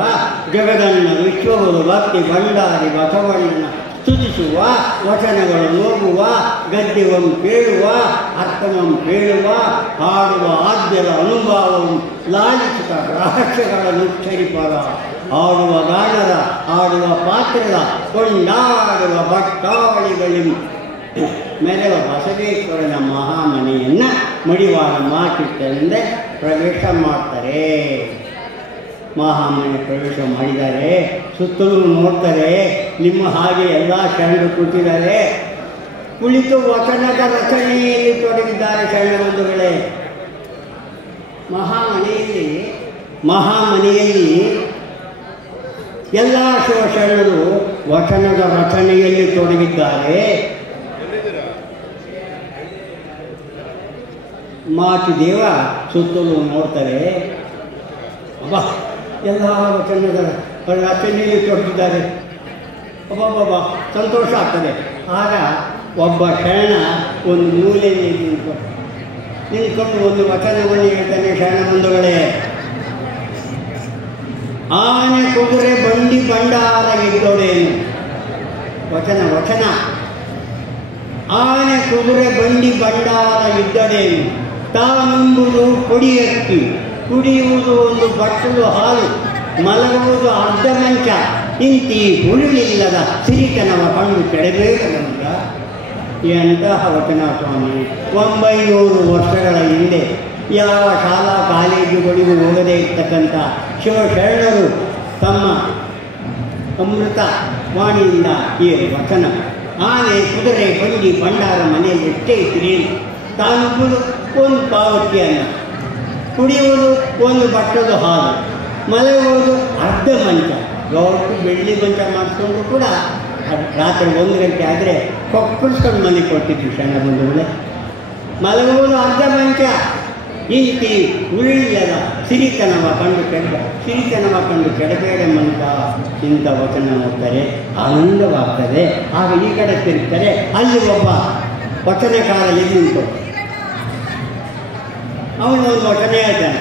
ಜಗದಣ್ಣ ವಿಶ್ವಗುರು ಭಕ್ತಿ ಭಂಡಾರಿ ಬಸವಣ್ಣನ ಸ್ತುತಿಸುವ ವಚನಗಳು ನೋಡುವ, ಗದ್ಯವಂ ಕೇಳುವ, ಅರ್ಥವಂ ಕೇಳುವ, ಹಾಡುವ ಆದ್ಯರ ಅನುಭವವು ಲಾಲಿಸುತ್ತ ರಹಸ್ಯಗಳನ್ನು ಉಚ್ಚರಿಪರ ಆಡುವ ಗಾಣರ ಆಡುವ ಪಾತ್ರದ ಕೊಂಡಾಡುವ ಭಟ್ಟಾಳಿಗಳಿಂ ಮೆರೆವ ಬಸವೇಶ್ವರನ ಮಹಾಮನೆಯನ್ನು ಮಡಿವಾಳ ಮಾಚಿಟ್ಟರಿಂದ ಪ್ರವೇಶ ಮಾಡ್ತಾರೆ. ಮಹಾಮನೆ ಪ್ರವೇಶ ಮಾಡಿದ್ದಾರೆ. ಸುತ್ತಲೂ ನೋಡ್ತಾರೆ. ನಿಮ್ಮ ಹಾಗೆ ಎಲ್ಲ ಶರಣರು ಕೂತಿದ್ದಾರೆ. ಕುಳಿತು ವಚನದ ರಚನೆಯಲ್ಲಿ ತೊಡಗಿದ್ದಾರೆ ಶರಣಬಂಧುಗಳೇ. ಮಹಾಮನೆಯಲ್ಲಿ ಎಲ್ಲ ಶಿವಶರಣರು ವಚನದ ರಚನೆಯಲ್ಲಿ ತೊಡಗಿದ್ದಾರೆ. ಮಾಚಿದೇವ ಸುತ್ತಲೂ ನೋಡ್ತಾರೆ. ಅಬ್ಬಾ, ಎಲ್ಲ ವಚನದ ರಚನೆಯಲ್ಲಿ ತೊಡಗಿದ್ದಾರೆ. ಒಬ್ಬೊಬ್ಬ ಸಂತೋಷ ಆಗ್ತದೆ. ಆಗ ಒಬ್ಬ ಶರಣ ಒಂದು ಮೂಲೆಯಲ್ಲಿ ನಿಂತ್ಕೊಂಡು ಒಂದು ವಚನವನ್ನು ಹೇಳ್ತಾನೆ. ಶರಣಬಂಧುಗಳೇ, ಆನೆ ಕುದುರೆ ಬಂಡಿ ಭಂಡಾರವಿದ್ದೊಡೇನು. ವಚನ ಆನೆ ಕುದುರೆ ಬಂಡಿ ಭಂಡಾರ ಇದ್ದಡೇನು. ತಾನೆಂಬುದು ಕೊಡಿಯಕ್ಕಿ, ಕುಡಿಯುವುದು ಒಂದು ಬಟ್ಟಲು ಹಾಲು, ಮಲಗುವುದು ಅರ್ಧ ಮಂಚ, ಇಂತಿ ಹುಳುಳಿಲ್ಲದ ಸಿರಿತನವ ಕಂಡು ಕೆಡಬೇಕಂತ. ಎಂತಹ ವಚನ ಸ್ವಾಮಿ! 900 ವರ್ಷಗಳ ಹಿಂದೆ ಯಾವ ಶಾಲಾ ಕಾಲೇಜುಗಳಿಗೂ ಹೋಗದೇ ಇರ್ತಕ್ಕಂಥ ಶಿವಶರಣರು ತಮ್ಮ ಅಮೃತ ವಾಣಿಯಿಂದ ಈ ವಚನ. ಆನೆ ಕುದುರೆ ಬಂಡಿ ಭಂಡಾರ ಮನೆಯಲ್ಲಿ ಎಷ್ಟೇ ಇದ್ರಿ, ತಾನುಗಳು ಒಂದು ಪಾವತಿಯನ್ನು, ಕುಡಿಯುವುದು ಒಂದು ಬಟ್ಟಲು ಹಾಲು, ಮಲಗುವುದು ಅರ್ಧ ಮಂಚ. ದೊಡ್ಡ ಬೆಳ್ಳಿ ಮಂಚ ಮಾಡಿಕೊಂಡು ಕೂಡ ರಾತ್ರಿ 1 ಗಂಟೆ ಆದರೆ ಕೊಕ್ಕಳಿಸ್ಕೊಂಡು ಮನೆ ಕೊಡ್ತಿದ್ವಿ ಶರಣಬಂಧುಗಳೇ. ಮಲಗುವುದು ಅರ್ಧ ಮಂಚ, ಇಂತಿ ಉಳಿಲ್ಲದ ಸಿರಿತನವ ಕಂಡು ಕೆಡಬೇಡಮ್ಮಂತ ಇಂಥ ವಚನ ನೋಡ್ತಾರೆ. ಆನಂದವಾಗ್ತದೆ. ಆಗ ಈ ಕಡೆ ತಿರುಗ್ತಾರೆ. ಅಲ್ಲಿ ಒಬ್ಬ ವಚನಕಾರ ಎಲ್ಲಿಂಟು ಅವನು ಒಂದು ವಚನ ಹೇಳ್ತಾನೆ.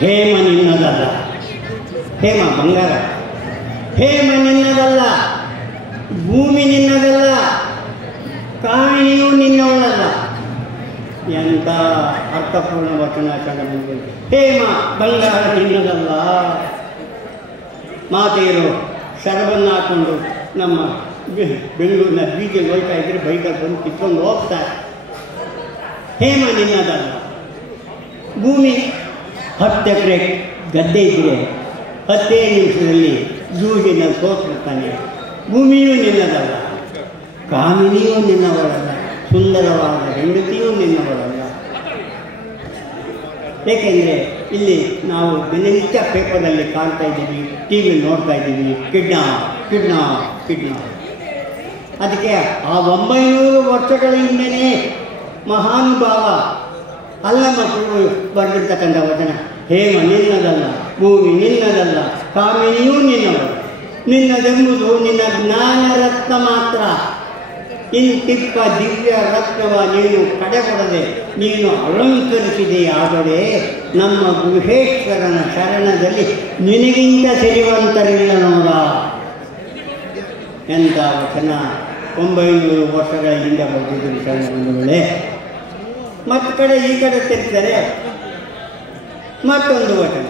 ಹೇಮ ನಿನ್ನದಲ್ಲ, ಹೇಮ ಬಂಗಾರ, ಹೇಮ ನಿನ್ನದಲ್ಲ, ಭೂಮಿ ನಿನ್ನದಲ್ಲ, ಕಾಮಿನಿಯೂ ನಿನ್ನವಳಲ್ಲ. ಎಂಥ ಅರ್ಥಪೂರ್ಣ ವಚನ ಕಂಡು. ಹೇಮ ಬಂಗಾರ ನಿನ್ನದಲ್ಲ. ಮಾತೆಯರು ಶರವನ್ನು ಹಾಕ್ಕೊಂಡು ನಮ್ಮ ಬೆಂಗಳೂರಿನ ಬೀದಿಗೆ ಹೋಗ್ತಾ ಇದ್ರೆ ಬೈಕಲ್ಲಿ ಬಂದು ಕಿತ್ಕೊಂಡು ಹೋಗ್ತಾರೆ. ಹೇಮ ನಿನ್ನದಲ್ಲ. ಭೂಮಿ 10 ಎಕರೆ ಗದ್ದೆ ಇದ್ದರೆ 10 ನಿಮಿಷದಲ್ಲಿ ಜೂಜಿನ ಸೋತಿರ್ತಾನೆ. ಭೂಮಿಯೂ ನಿನ್ನದಲ್ಲ, ಕಾಮಿನಿಯೂ ನಿನ್ನವಳಲ್ಲ, ಸುಂದರವಾದ ಹೆಂಡತಿಯೂ ನಿನ್ನವಳಲ್ಲ. ಏಕೆಂದರೆ ಇಲ್ಲಿ ನಾವು ದಿನನಿತ್ಯ ಪೇಪರಲ್ಲಿ ಕಾಣ್ತಾ ಇದ್ದೀವಿ, ಟಿ ವಿಲಿ ನೋಡ್ತಾ ಇದ್ದೀವಿ, ಕಿಡ್ನಾಪ್. ಅದಕ್ಕೆ ಆ 900 ವರ್ಷಗಳ ಹಿಂದೆಯೇ ಮಹಾನುಭಾವ ಅಲ್ಲಮಕ್ಕಳು ಬರೆದಿರ್ತಕ್ಕಂಥ ವಚನ. ಹೇಮ ನಿನ್ನದಲ್ಲ, ಭೂಮಿ ನಿನ್ನದಲ್ಲ, ಕಾಮಿನಿಯೂ ನಿನ್ನವರು, ನಿನ್ನದೆಂಬುದು ನಿನ್ನ ಜ್ಞಾನರತ್ನ ಮಾತ್ರ. ಇಂತಿಪ್ಪ ದಿವ್ಯ ರತ್ನವ ನೀನು ಕಡೆಕೊಡದೆ ನೀನು ಅಲಂಕರಿಸಿದೆಯಾದರೆ ನಮ್ಮ ಗುಹೇಶ್ವರನ ಶರಣದಲ್ಲಿ ನಿನಗಿಂತ ಸಿರಿವಂತರಿಲ್ಲ ನೋಡ ಎಂಥ ವಚನ 900 ವರ್ಷಗಳ ಹಿಂದೆ ಬರೆದಿದ್ದರು ಶರಣಬಂಧುಗಳೇ. ಮತ್ತು ಕಡೆ ಈ ಕಡೆ ತಿರ್ತಾರೆ ಮತ್ತೊಂದು ವಚನ.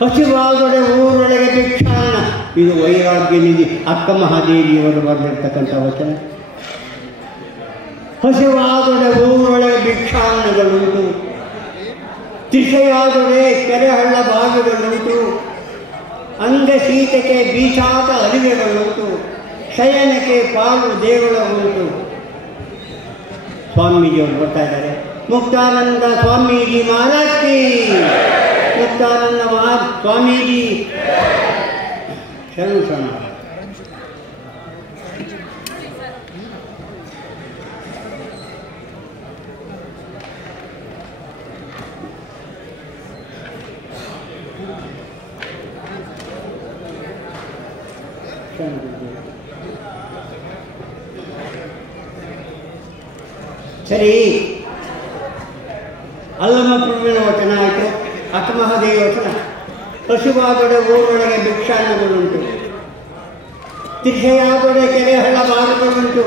ಹಸಿವಾದೊಡೆ ಊರೊಳಗೆ ಭಿಕ್ಷಾನ್ನ, ಇದು ವೈರಾಗ್ಯ ನಿಧಿ ಅಕ್ಕ ಮಹಾದೇವಿಯವರು ಬರೆದಿರ್ತಕ್ಕಂಥ ವಚನ. ಹಸಿವಾದೊಡೆ ಊರೊಳಗೆ ಭಿಕ್ಷಾನ್ನಗಳುಂಟು, ತಿಸೆಯಾದೊಡೆ ಕೆರೆಹಳ್ಳ ಬಾವಿಗಳುಂಟು, ಅಂಗ ಶೀತಕ್ಕೆ ಬೀಸಾದ ಅರಿವೆಗಳುಂಟು, ಶಯನಕ್ಕೆ ಪಾಲು ದೇವಳಗುಂಟು. ಸ್ವಾಮೀಜಿಯವರು ಬರ್ತಾ ಇದ್ದಾರೆ. ಮುಕ್ತಾನಂದ ಸ್ವಾಮೀಜಿ ಮಹಾರಾಜಿ, ಮುಕ್ತಾನಂದ ಸ್ವಾಮೀಜಿ ಶರಣ. ಸರಿ, ಅಲ್ಲಮಪ್ರಭುವಿನ ವಚನ ಆಯಿತು, ಅಕ್ಕಮಹಾದೇವಿ ವಚನ. ಹಸಿವಾದೊಡೆ ಊರೊಳಗೆ ಭಿಕ್ಷಾನ್ನಗಳುಂಟು, ತಿರ್ಸೆಯಾದೊಡೆ ಕೆರೆಹಳ್ಳ ಬಾವಿಗಳುಂಟು,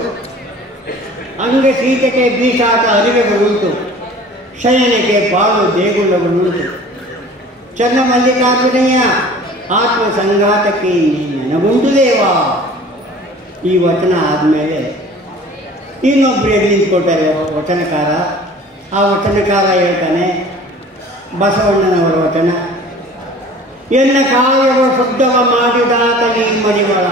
ಅಂಗ ಶೀತಕ್ಕೆ ಬೀಸಾಟ ಅರಿವೆಗಳುಂಟು, ಶಯನಕ್ಕೆ ಪಾಲು ದೇಗುಲಗಳುಂಟು. ಚನ್ನಮಲ್ಲಿಕಾರ್ಜುನಯ್ಯ ಆತ್ಮ ಸಂಘಾತಕ್ಕೆ ನೆನಗುಂಟು ದೇವಾ. ಈ ವಚನ ಆದಮೇಲೆ ಇನ್ನೊಬ್ಬರು ನಿಂತ್ಕೊಳ್ತಾರೆ ವಚನಕಾರ. ಆ ವಚನಕಾರ ಹೇಳ್ತಾನೆ, ಬಸವಣ್ಣನವರ ವಚನ. ಎನ್ನ ಕಾವ್ಯವ ಶುದ್ಧವ ಮಾಡಿದಾತ ನೀ ಮಡಿವಾಳ.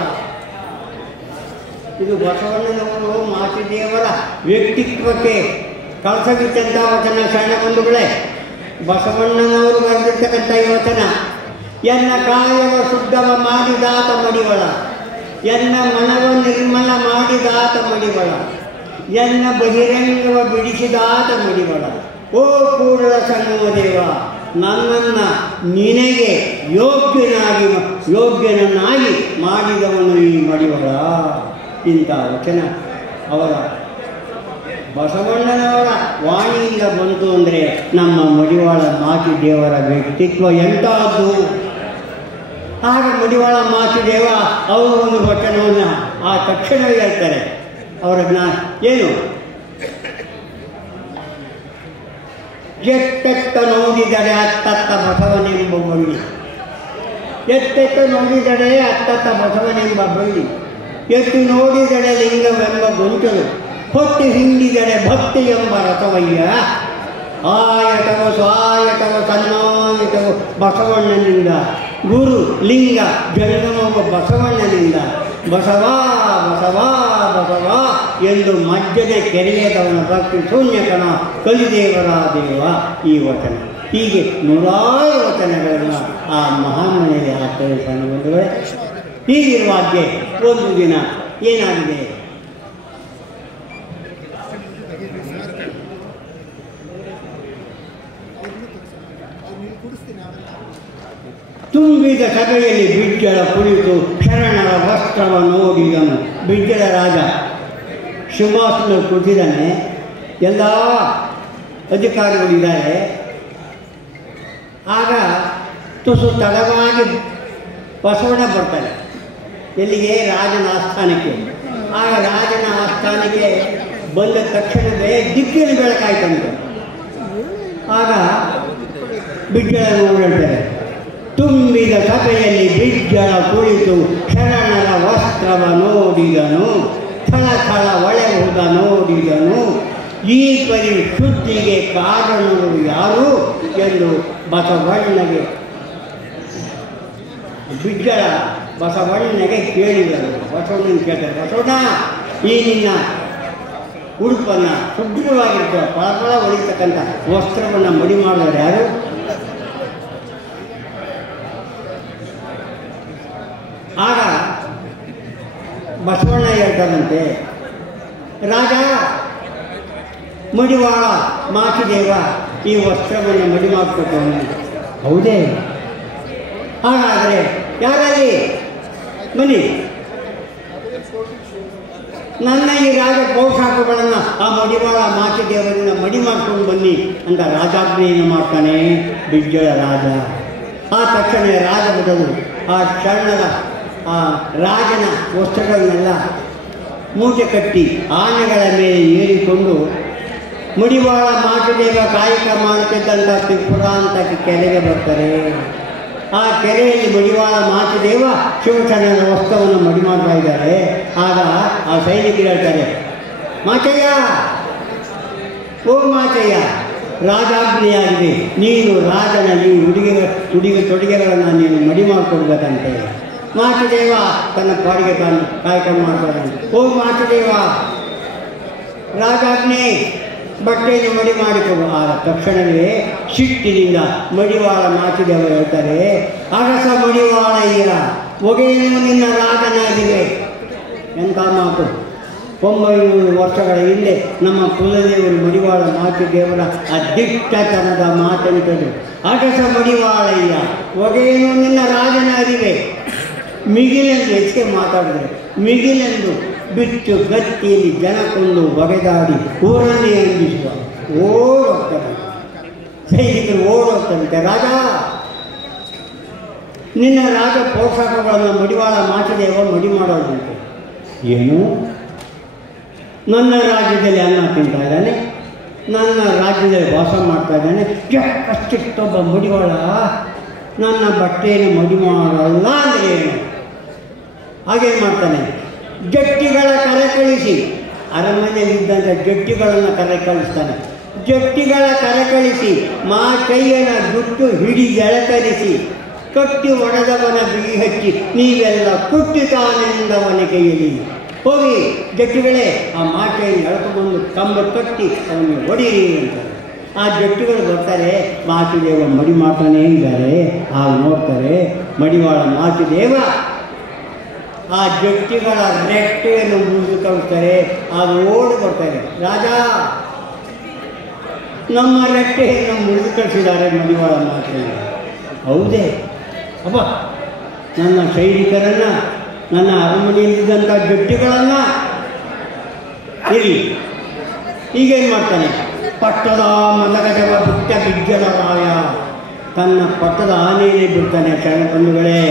ಇದು ಬಸವಣ್ಣನವರು ಮಾಚಿದೇವರ ವ್ಯಕ್ತಿತ್ವಕ್ಕೆ ಕಳಸಗಿಟ್ಟಂಥ ವಚನ. ಶರಣಬಂಧುಗಳೇ, ಬಸವಣ್ಣನವರು ಬರೆದಿರ್ತಕ್ಕಂಥ ಈ ವಚನ. ಎನ್ನ ಕಾಯವ ಶುದ್ಧವ ಮಾಡಿದಾತ ಮಡಿವಳ, ಎನ್ನ ಮನವ ನಿರ್ಮಲ ಮಾಡಿದಾತ ಮಡಿವಳ, ಎನ್ನ ಬಹಿರಂಗವ ಬಿಡಿಸಿದಾತ ಮಡಿವಳ. ಓ ಕೂಡಲ ಸಂಗಮ ದೇವ, ನನ್ನನ್ನು ನಿನಗೆ ಯೋಗ್ಯನನ್ನಾಗಿ ಮಾಡಿದವನು ಈ ಮಡಿವಳ. ಇಂಥ ವಚನ ಅವರ ಬಸವಣ್ಣನವರ ವಾಣಿಯಿಂದ ಬಂತು ಅಂದರೆ ನಮ್ಮ ಮಡಿವಾಳ ಮಾಚಿದೇವರ ವ್ಯಕ್ತಿತ್ವ ಎಂಥದ್ದು. ಆಗ ಮಡಿವಾಳ ಮಾಚಿದೇವ ಅವರು ಒಂದು ವಚನವನ್ನು ಆ ತಕ್ಷಣವೇ ಹೇಳ್ತಾರೆ. ಅವರ ಜ್ಞಾನ ಏನು? ಎತ್ತೆತ್ತ ನೋಡಿದರೆ ಅತ್ತತ್ತ ಬಸವನೆಂಬ ಬಳ್ಳಿ, ಎತ್ತೆತ್ತ ನೋಡಿದರೆ ಅತ್ತತ್ತ ಬಸವನೆಂಬ ಬಳ್ಳಿ, ಎತ್ತು ನೋಡಿದರೆ ಲಿಂಗವೆಂಬ ಗೊಂಚಲು, ಹೊತ್ತು ಹಿಂಡಿದರೆ ಭಕ್ತಿ ಎಂಬ ರಥವಯ್ಯ. ಆಯತವ ಸ್ವಾಯತವ ಸನ್ನಾಯತವ ಬಸವಣ್ಣನಿಂದ, ಗುರು ಲಿಂಗ ಜಂಗಮವ ಬಸವಣ್ಣನಿಂದ. ಬಸವ ಬಸವ ಬಸವ ಎಂದು ಮಜ್ಜದೆ ಕೆರೆಯದವನ ಭಕ್ತಿ ಶೂನ್ಯಕನ ಕಲಿದೇವರ ದೇವ. ಈ ವಚನ ಹೀಗೆ ನೂರಾರು ವಚನಗಳನ್ನು ಆ ಮಹಾಮನೆಯಲ್ಲಿ ಆಗ್ತದೆ. ಸಣ್ಣಬಂಧುಗಳೇ, ಹೀಗಿರುವಾಗೆ ಒಂದು ದಿನ ಏನಾಗಿದೆ, ತುಂಬಿದ ಸಭೆಯಲ್ಲಿ ಬಿಜ್ಜಳ ಕುಳಿತು ಶರಣರ ವಸ್ತ್ರವ ನೋಡಿದನು. ಬಿಜ್ಜಳ ರಾಜ ಶಿವಾಸನ ಕೂತಿದ್ದಾನೆ, ಎಲ್ಲ ಅಧಿಕಾರಿಗಳಿದ್ದಾರೆ. ಆಗ ತುಸು ತಡವಾಗಿ ಬಸವಣ್ಣ ಬರ್ತಾರೆ. ಎಲ್ಲಿಗೆ? ರಾಜನ ಆಸ್ಥಾನಕ್ಕೆ. ಆಗ ರಾಜನ ಆಸ್ಥಾನಕ್ಕೆ ಬಂದ ತಕ್ಷಣವೇ ದಿಕ್ಕಿನ ಬೆಳಕಾಯ್ತಂತೆ. ಆಗ ಬಿಜ್ಜಳ ನೋಡ್ತಾರೆ. ತುಂಬಿದ ಸಭೆಯಲ್ಲಿ ಬಿಜ್ಜಳ ಕುಳಿತು ಶರಣರ ವಸ್ತ್ರವ ನೋಡಿದನು, ಥಳಥಳ ಒಳೆಹುದ ನೋಡಿದನು. ಈ ಪರಿ ಶುದ್ಧಿಗೆ ಕಾರಣರು ಯಾರು ಎಂದು ಬಸವಣ್ಣಗೆ ಬಿಜ್ಜಳ ಬಸವಣ್ಣಗೆ ಕೇಳಿದರು. ಬಸವಣ್ಣನ ಕೇಳ್ತಾರೆ, ಬಸವಣ್ಣ, ಈ ನಿನ್ನ ಉಡುಪನ್ನು ಶುಭ್ರವಾಗಿರ್ತವೆ ಫಳ ಹೊಡಿತಕ್ಕಂಥ ವಸ್ತ್ರವನ್ನು ಮಡಿ ಮಾಡಿದವರು ಯಾರು? ಆಗ ಬಸವಣ್ಣ ಹೇಳ್ತಾರಂತೆ, ರಾಜ ಮಡಿವಾಳ ಮಾಚಿದೇವ ಈ ವಸ್ತ್ರವನ್ನು ಮಡಿ ಮಾಡಿಕೊಟ್ಟವನು. ಹೌದೇ? ಹಾಗಾದರೆ ಯಾರಲ್ಲಿ ಬನ್ನಿ, ನನ್ನ ಈ ರಾಜ ಪೋಷಾಕಗಳನ್ನು ಆ ಮಡಿವಾಳ ಮಾಚಿದೇವರನ್ನ ಮಡಿ ಮಾಡ್ಕೊಂಡು ಬನ್ನಿ ಅಂತ ರಾಜಾಜ್ಞೆಯನ್ನು ಮಾಡ್ತಾನೆ ಬಿಜ್ಜಳ ರಾಜ. ಆ ತಕ್ಷಣ ರಾಜ ಬದಲು ಆ ಶರಣದ ಆ ರಾಜನ ವಸ್ತ್ರಗಳನ್ನೆಲ್ಲ ಮೂಟೆ ಕಟ್ಟಿ ಆನೆಗಳ ಮೇಲೆ ಏರಿಕೊಂಡು ಮಡಿವಾಳ ಮಾಚಿದೇವ ಕಾಯಕ ಮಾಡುತ್ತಿದ್ದಂಥ ತ್ರಿಪುರ ಅಂತ ಕೆರೆಗೆ ಬರ್ತಾರೆ. ಆ ಕೆರೆಯಲ್ಲಿ ಮಡಿವಾಳ ಮಾಚಿದೇವ ಶಿವಶರಣನ ವಸ್ತ್ರವನ್ನು ಮಡಿ ಮಾಡ್ತಾ ಇದ್ದಾರೆ. ಆಗ ಆ ಸೈನಿಕರು ಹೇಳ್ತಾರೆ, ಮಾಚಯ್ಯ, ಓ ಮಾಚಯ್ಯ, ರಾಜಾಜ್ಞೆಯಾಗಿದೆ, ನೀನು ರಾಜನ ಈ ತೊಡುಗೆಗಳನ್ನು ನೀನು ಮಡಿ ಮಾಡಿಕೊಡ್ಬೇಕಂತೆ. ಮಾಚಿದೇವ ತನ್ನ ಪಾಡಿಗೆ ತಾನು ಕಾಯಕ ಮಾಡ್ತಾರಂತೆ. ಓ ಮಾಚಿದೇವ, ರಾಜಾಜ್ಞೆ, ಬಟ್ಟೆಯನ್ನು ಮಡಿ ಮಾಡಿಕೊಡು. ಆಗ ತಕ್ಷಣವೇ ಸಿಟ್ಟಿನಿಂದ ಮಡಿವಾಳ ಮಾಚಿದೇವ ಹೇಳ್ತಾರೆ, ಅರಸ ಮಡಿವಾಳಯ್ಯ, ಒಗೆಯನು ನಿನ್ನ ರಾಜನಾಗಿವೆ. ಎಂಥ ಮಾತು! 900 ವರ್ಷಗಳ ಹಿಂದೆ ನಮ್ಮ ಕುಲದೇವರು ಮಡಿವಾಳ ಮಾಚಿದೇವರ ಅಧಿಷ್ಠತನದ ಮಾತೆಂಥದ್ದು. ಅರಸ ಮಡಿವಾಳಯ್ಯ, ಒಗೆಯನು ನಿನ್ನ ರಾಜನಾಗಿವೆ. ಮಿಗಿಲೆಂದು ಹೆಚ್ಚಿಗೆ ಮಾತಾಡಿದರೆ ಮಿಗಿಲೆಂದು ಬಿಟ್ಟು ಗತ್ತಿಯಲ್ಲಿ ಜನಕ್ಕೊಂದು ಒಗೆದಾಡಿ ಊರನ್ನೇ ಅಂದಿಸುವ ಓಡೋಗ್ತಾರೆ. ಸೈನಿಕರು ಓಡೋಗ್ತಾರಂತೆ, ರಾಜ, ನಿನ್ನ ರಾಜ ಪೋಷಾಕಗಳನ್ನು ಮಡಿವಾಳ ಮಾಚಿದೇವ ಮಡಿ ಮಾಡೋದಂತೆ. ಏನು? ನನ್ನ ರಾಜ್ಯದಲ್ಲಿ ಅನ್ನ ತಿಂತಾ ಇದ್ದಾನೆ, ನನ್ನ ರಾಜ್ಯದಲ್ಲಿ ವಾಸ ಮಾಡ್ತಾ ಇದ್ದಾನೆ, ಅಷ್ಟಿಷ್ಟೊಬ್ಬ ಮಡಿವಾಳ ನನ್ನ ಬಟ್ಟೆಯನ್ನು ಮಡಿ ಮಾಡಲ್ಲ ಅಂದರೆ ಏನು? ಹಾಗೇನು ಮಾಡ್ತಾನೆ, ಜಟ್ಟಿಗಳ ಕರೆ ಕಳಿಸಿ, ಅರಮನೆಯಲ್ಲಿದ್ದಂಥ ಜಟ್ಟಿಗಳನ್ನು ಕರೆ ಕಳಿಸ್ತಾನೆ. ಜಟ್ಟಿಗಳ ಕರೆ ಕಳಿಸಿ ಕೈಯನ ಗುಟ್ಟು ಹಿಡಿ ಎಳತರಿಸಿ ಕಟ್ಟಿ ಒಡೆದವನ ಬಿಗಿ ಹಚ್ಚಿ ನೀವೆಲ್ಲ ಕುಟ್ಟಿತಾನೆಂದವನ ಕೈಯಲ್ಲಿ. ಹೋಗಿ ಜಟ್ಟಿಗಳೇ ಆ ಕೈಯನ್ನು ಎಳ್ಕೊಂಡು ಕಂಬ ಕಟ್ಟಿ ಅವನಿಗೆ ಹೊಡೀರಿ ಅಂತಾರೆ. ಆ ಜಟ್ಟಿಗಳು ಬರ್ತಾರೆ, ಮಾಚಿದೇವ ಮಡಿ ಮಾಡ್ತಾನೇ ಇದ್ದಾರೆ. ಆಗ ನೋಡ್ತಾರೆ, ಮಡಿವಾಳ ಮಾಚಿದೇವ ಆ ಜಟ್ಟಿಗಳ ರೆಟ್ಟೆಯನ್ನು ಮುರಿದು ಕಳಿಸ್ತಾರೆ. ಅದು ಓಡಿ ಬರ್ತಾರೆ, ರಾಜ, ನಮ್ಮ ರೆಟ್ಟೆಯನ್ನು ಮುರಿದು ಕಳಿಸಿದ್ದಾರೆ ಮಡಿವಾಳ ಮಾಚಿದೇವ. ಹೌದೇ? ಅಪ್ಪ, ನನ್ನ ಸೈನಿಕರನ್ನು, ನನ್ನ ಅರಮನೆಯಲ್ಲಿದ್ದಂಥ ಜಟ್ಟಿಗಳನ್ನು ಇರಲಿ. ಈಗೇನು ಮಾಡ್ತಾನೆ, ಪಟ್ಟದ ಮದಗಜವ ಬಿಟ್ಟ ಬಿಜ್ಜಲ ರಾಯ, ತನ್ನ ಪಟ್ಟದ ಆನೆಯೇ ಬಿಡ್ತಾನೆ. ಶರಣಬಂಧುಗಳೇ,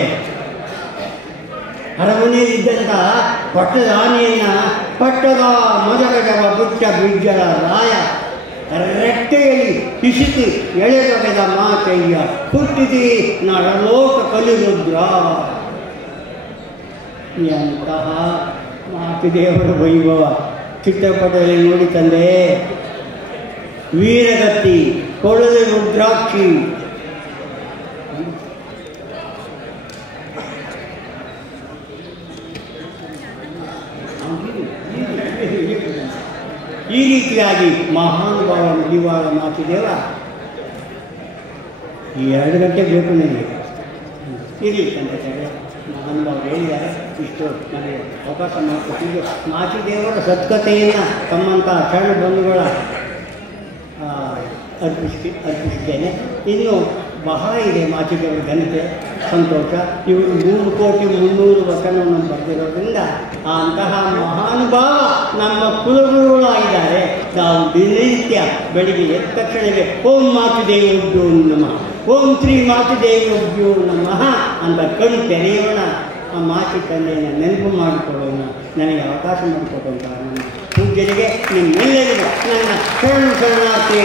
ಅರಮನೆಯಲ್ಲಿದ್ದಂಥ ಪಟ್ಟದ ಆನೆಯನ್ನು ಪಟ್ಟದ ಮದಗಜವ ಬಿಟ್ಟ ಬಿಜ್ಜಲ ರಾಯ ರೆಟ್ಟೆಯಲ್ಲಿ ಹಿಸಿತಿ ಎಳೆದೊಗೆದ ಮಾತಯ್ಯ ಹುಟ್ಟಿದಿ ನರಲೋಕ ಕಲಿರುದ್ರ. ಎಂತಹ ಮಾಚಿದೇವರ ವೈಭವ ಚಿತ್ರಪಟದಲ್ಲಿ ನೋಡಿ ತಂದೆ. ವೀರಗತ್ತಿ, ಕೊಳದ ರುದ್ರಾಕ್ಷಿ, ಈ ರೀತಿಯಾಗಿ ಮಹಾನುಭಾವ ಮಡಿವಾಳ ಮಾಚಿದೇವ 2 ಗಂಟೆ ಬೇಕು ನನಗೆ ಇರಲಿ ಅಂತ ಮಹಾನುಭಾವ ಹೇಳಿದ್ದಾರೆ. ಇಷ್ಟು ನನಗೆ ಅವಕಾಶ ಮಾಡಿಕೊಟ್ಟಿದ್ದು ಮಾಚಿದೇವರ ಸತ್ಕತೆಯನ್ನು ತಮ್ಮಂಥ ಶರಣ ಬಂಧುಗಳ ಅರ್ಪಿಸಿದ್ದೇನೆ. ಇನ್ನು ಬಹಳ ಇದೆ ಮಾಚಿದೇವರ ಘನತೆ, ಸಂತೋಷ. ಇವರು 3,300,000 ವಚನವನ್ನು ಬರೆದಿರೋದ್ರಿಂದ ಅಂತಹ ಮಹಾನುಭಾವ ನಮ್ಮ ಕುಲಗುರುಗಳಾಗಿದ್ದಾರೆ. ನಾವು ದಿನನಿತ್ಯ ಬೆಳಿಗ್ಗೆ ಎದ್ದ ತಕ್ಷಣವೇ ಓಂ ಮಾಚಿದೇವ್ಯೋ ನಮಃ, ಓಂ ಶ್ರೀ ಮಾಚಿದೇವ್ಯೋ ನಮಃ ಅಂತ ಕಣ್ಣು ತೆರೆಯೋಣ. ಆ ಮಾಚಿ ತಂದೆಯನ್ನು ನೆನಪು ಮಾಡಿಕೊಳ್ಳೋಣ. ನನಗೆ ಅವಕಾಶ ಮಾಡಿಕೊಟ್ಟಂಥ ನನ್ನ ಪೂಜ್ಯರಿಗೆ ನಿಮ್ಮೆಲ್ಲರಿಗೂ ನನ್ನ ಶರಣಾರ್ಥಿ.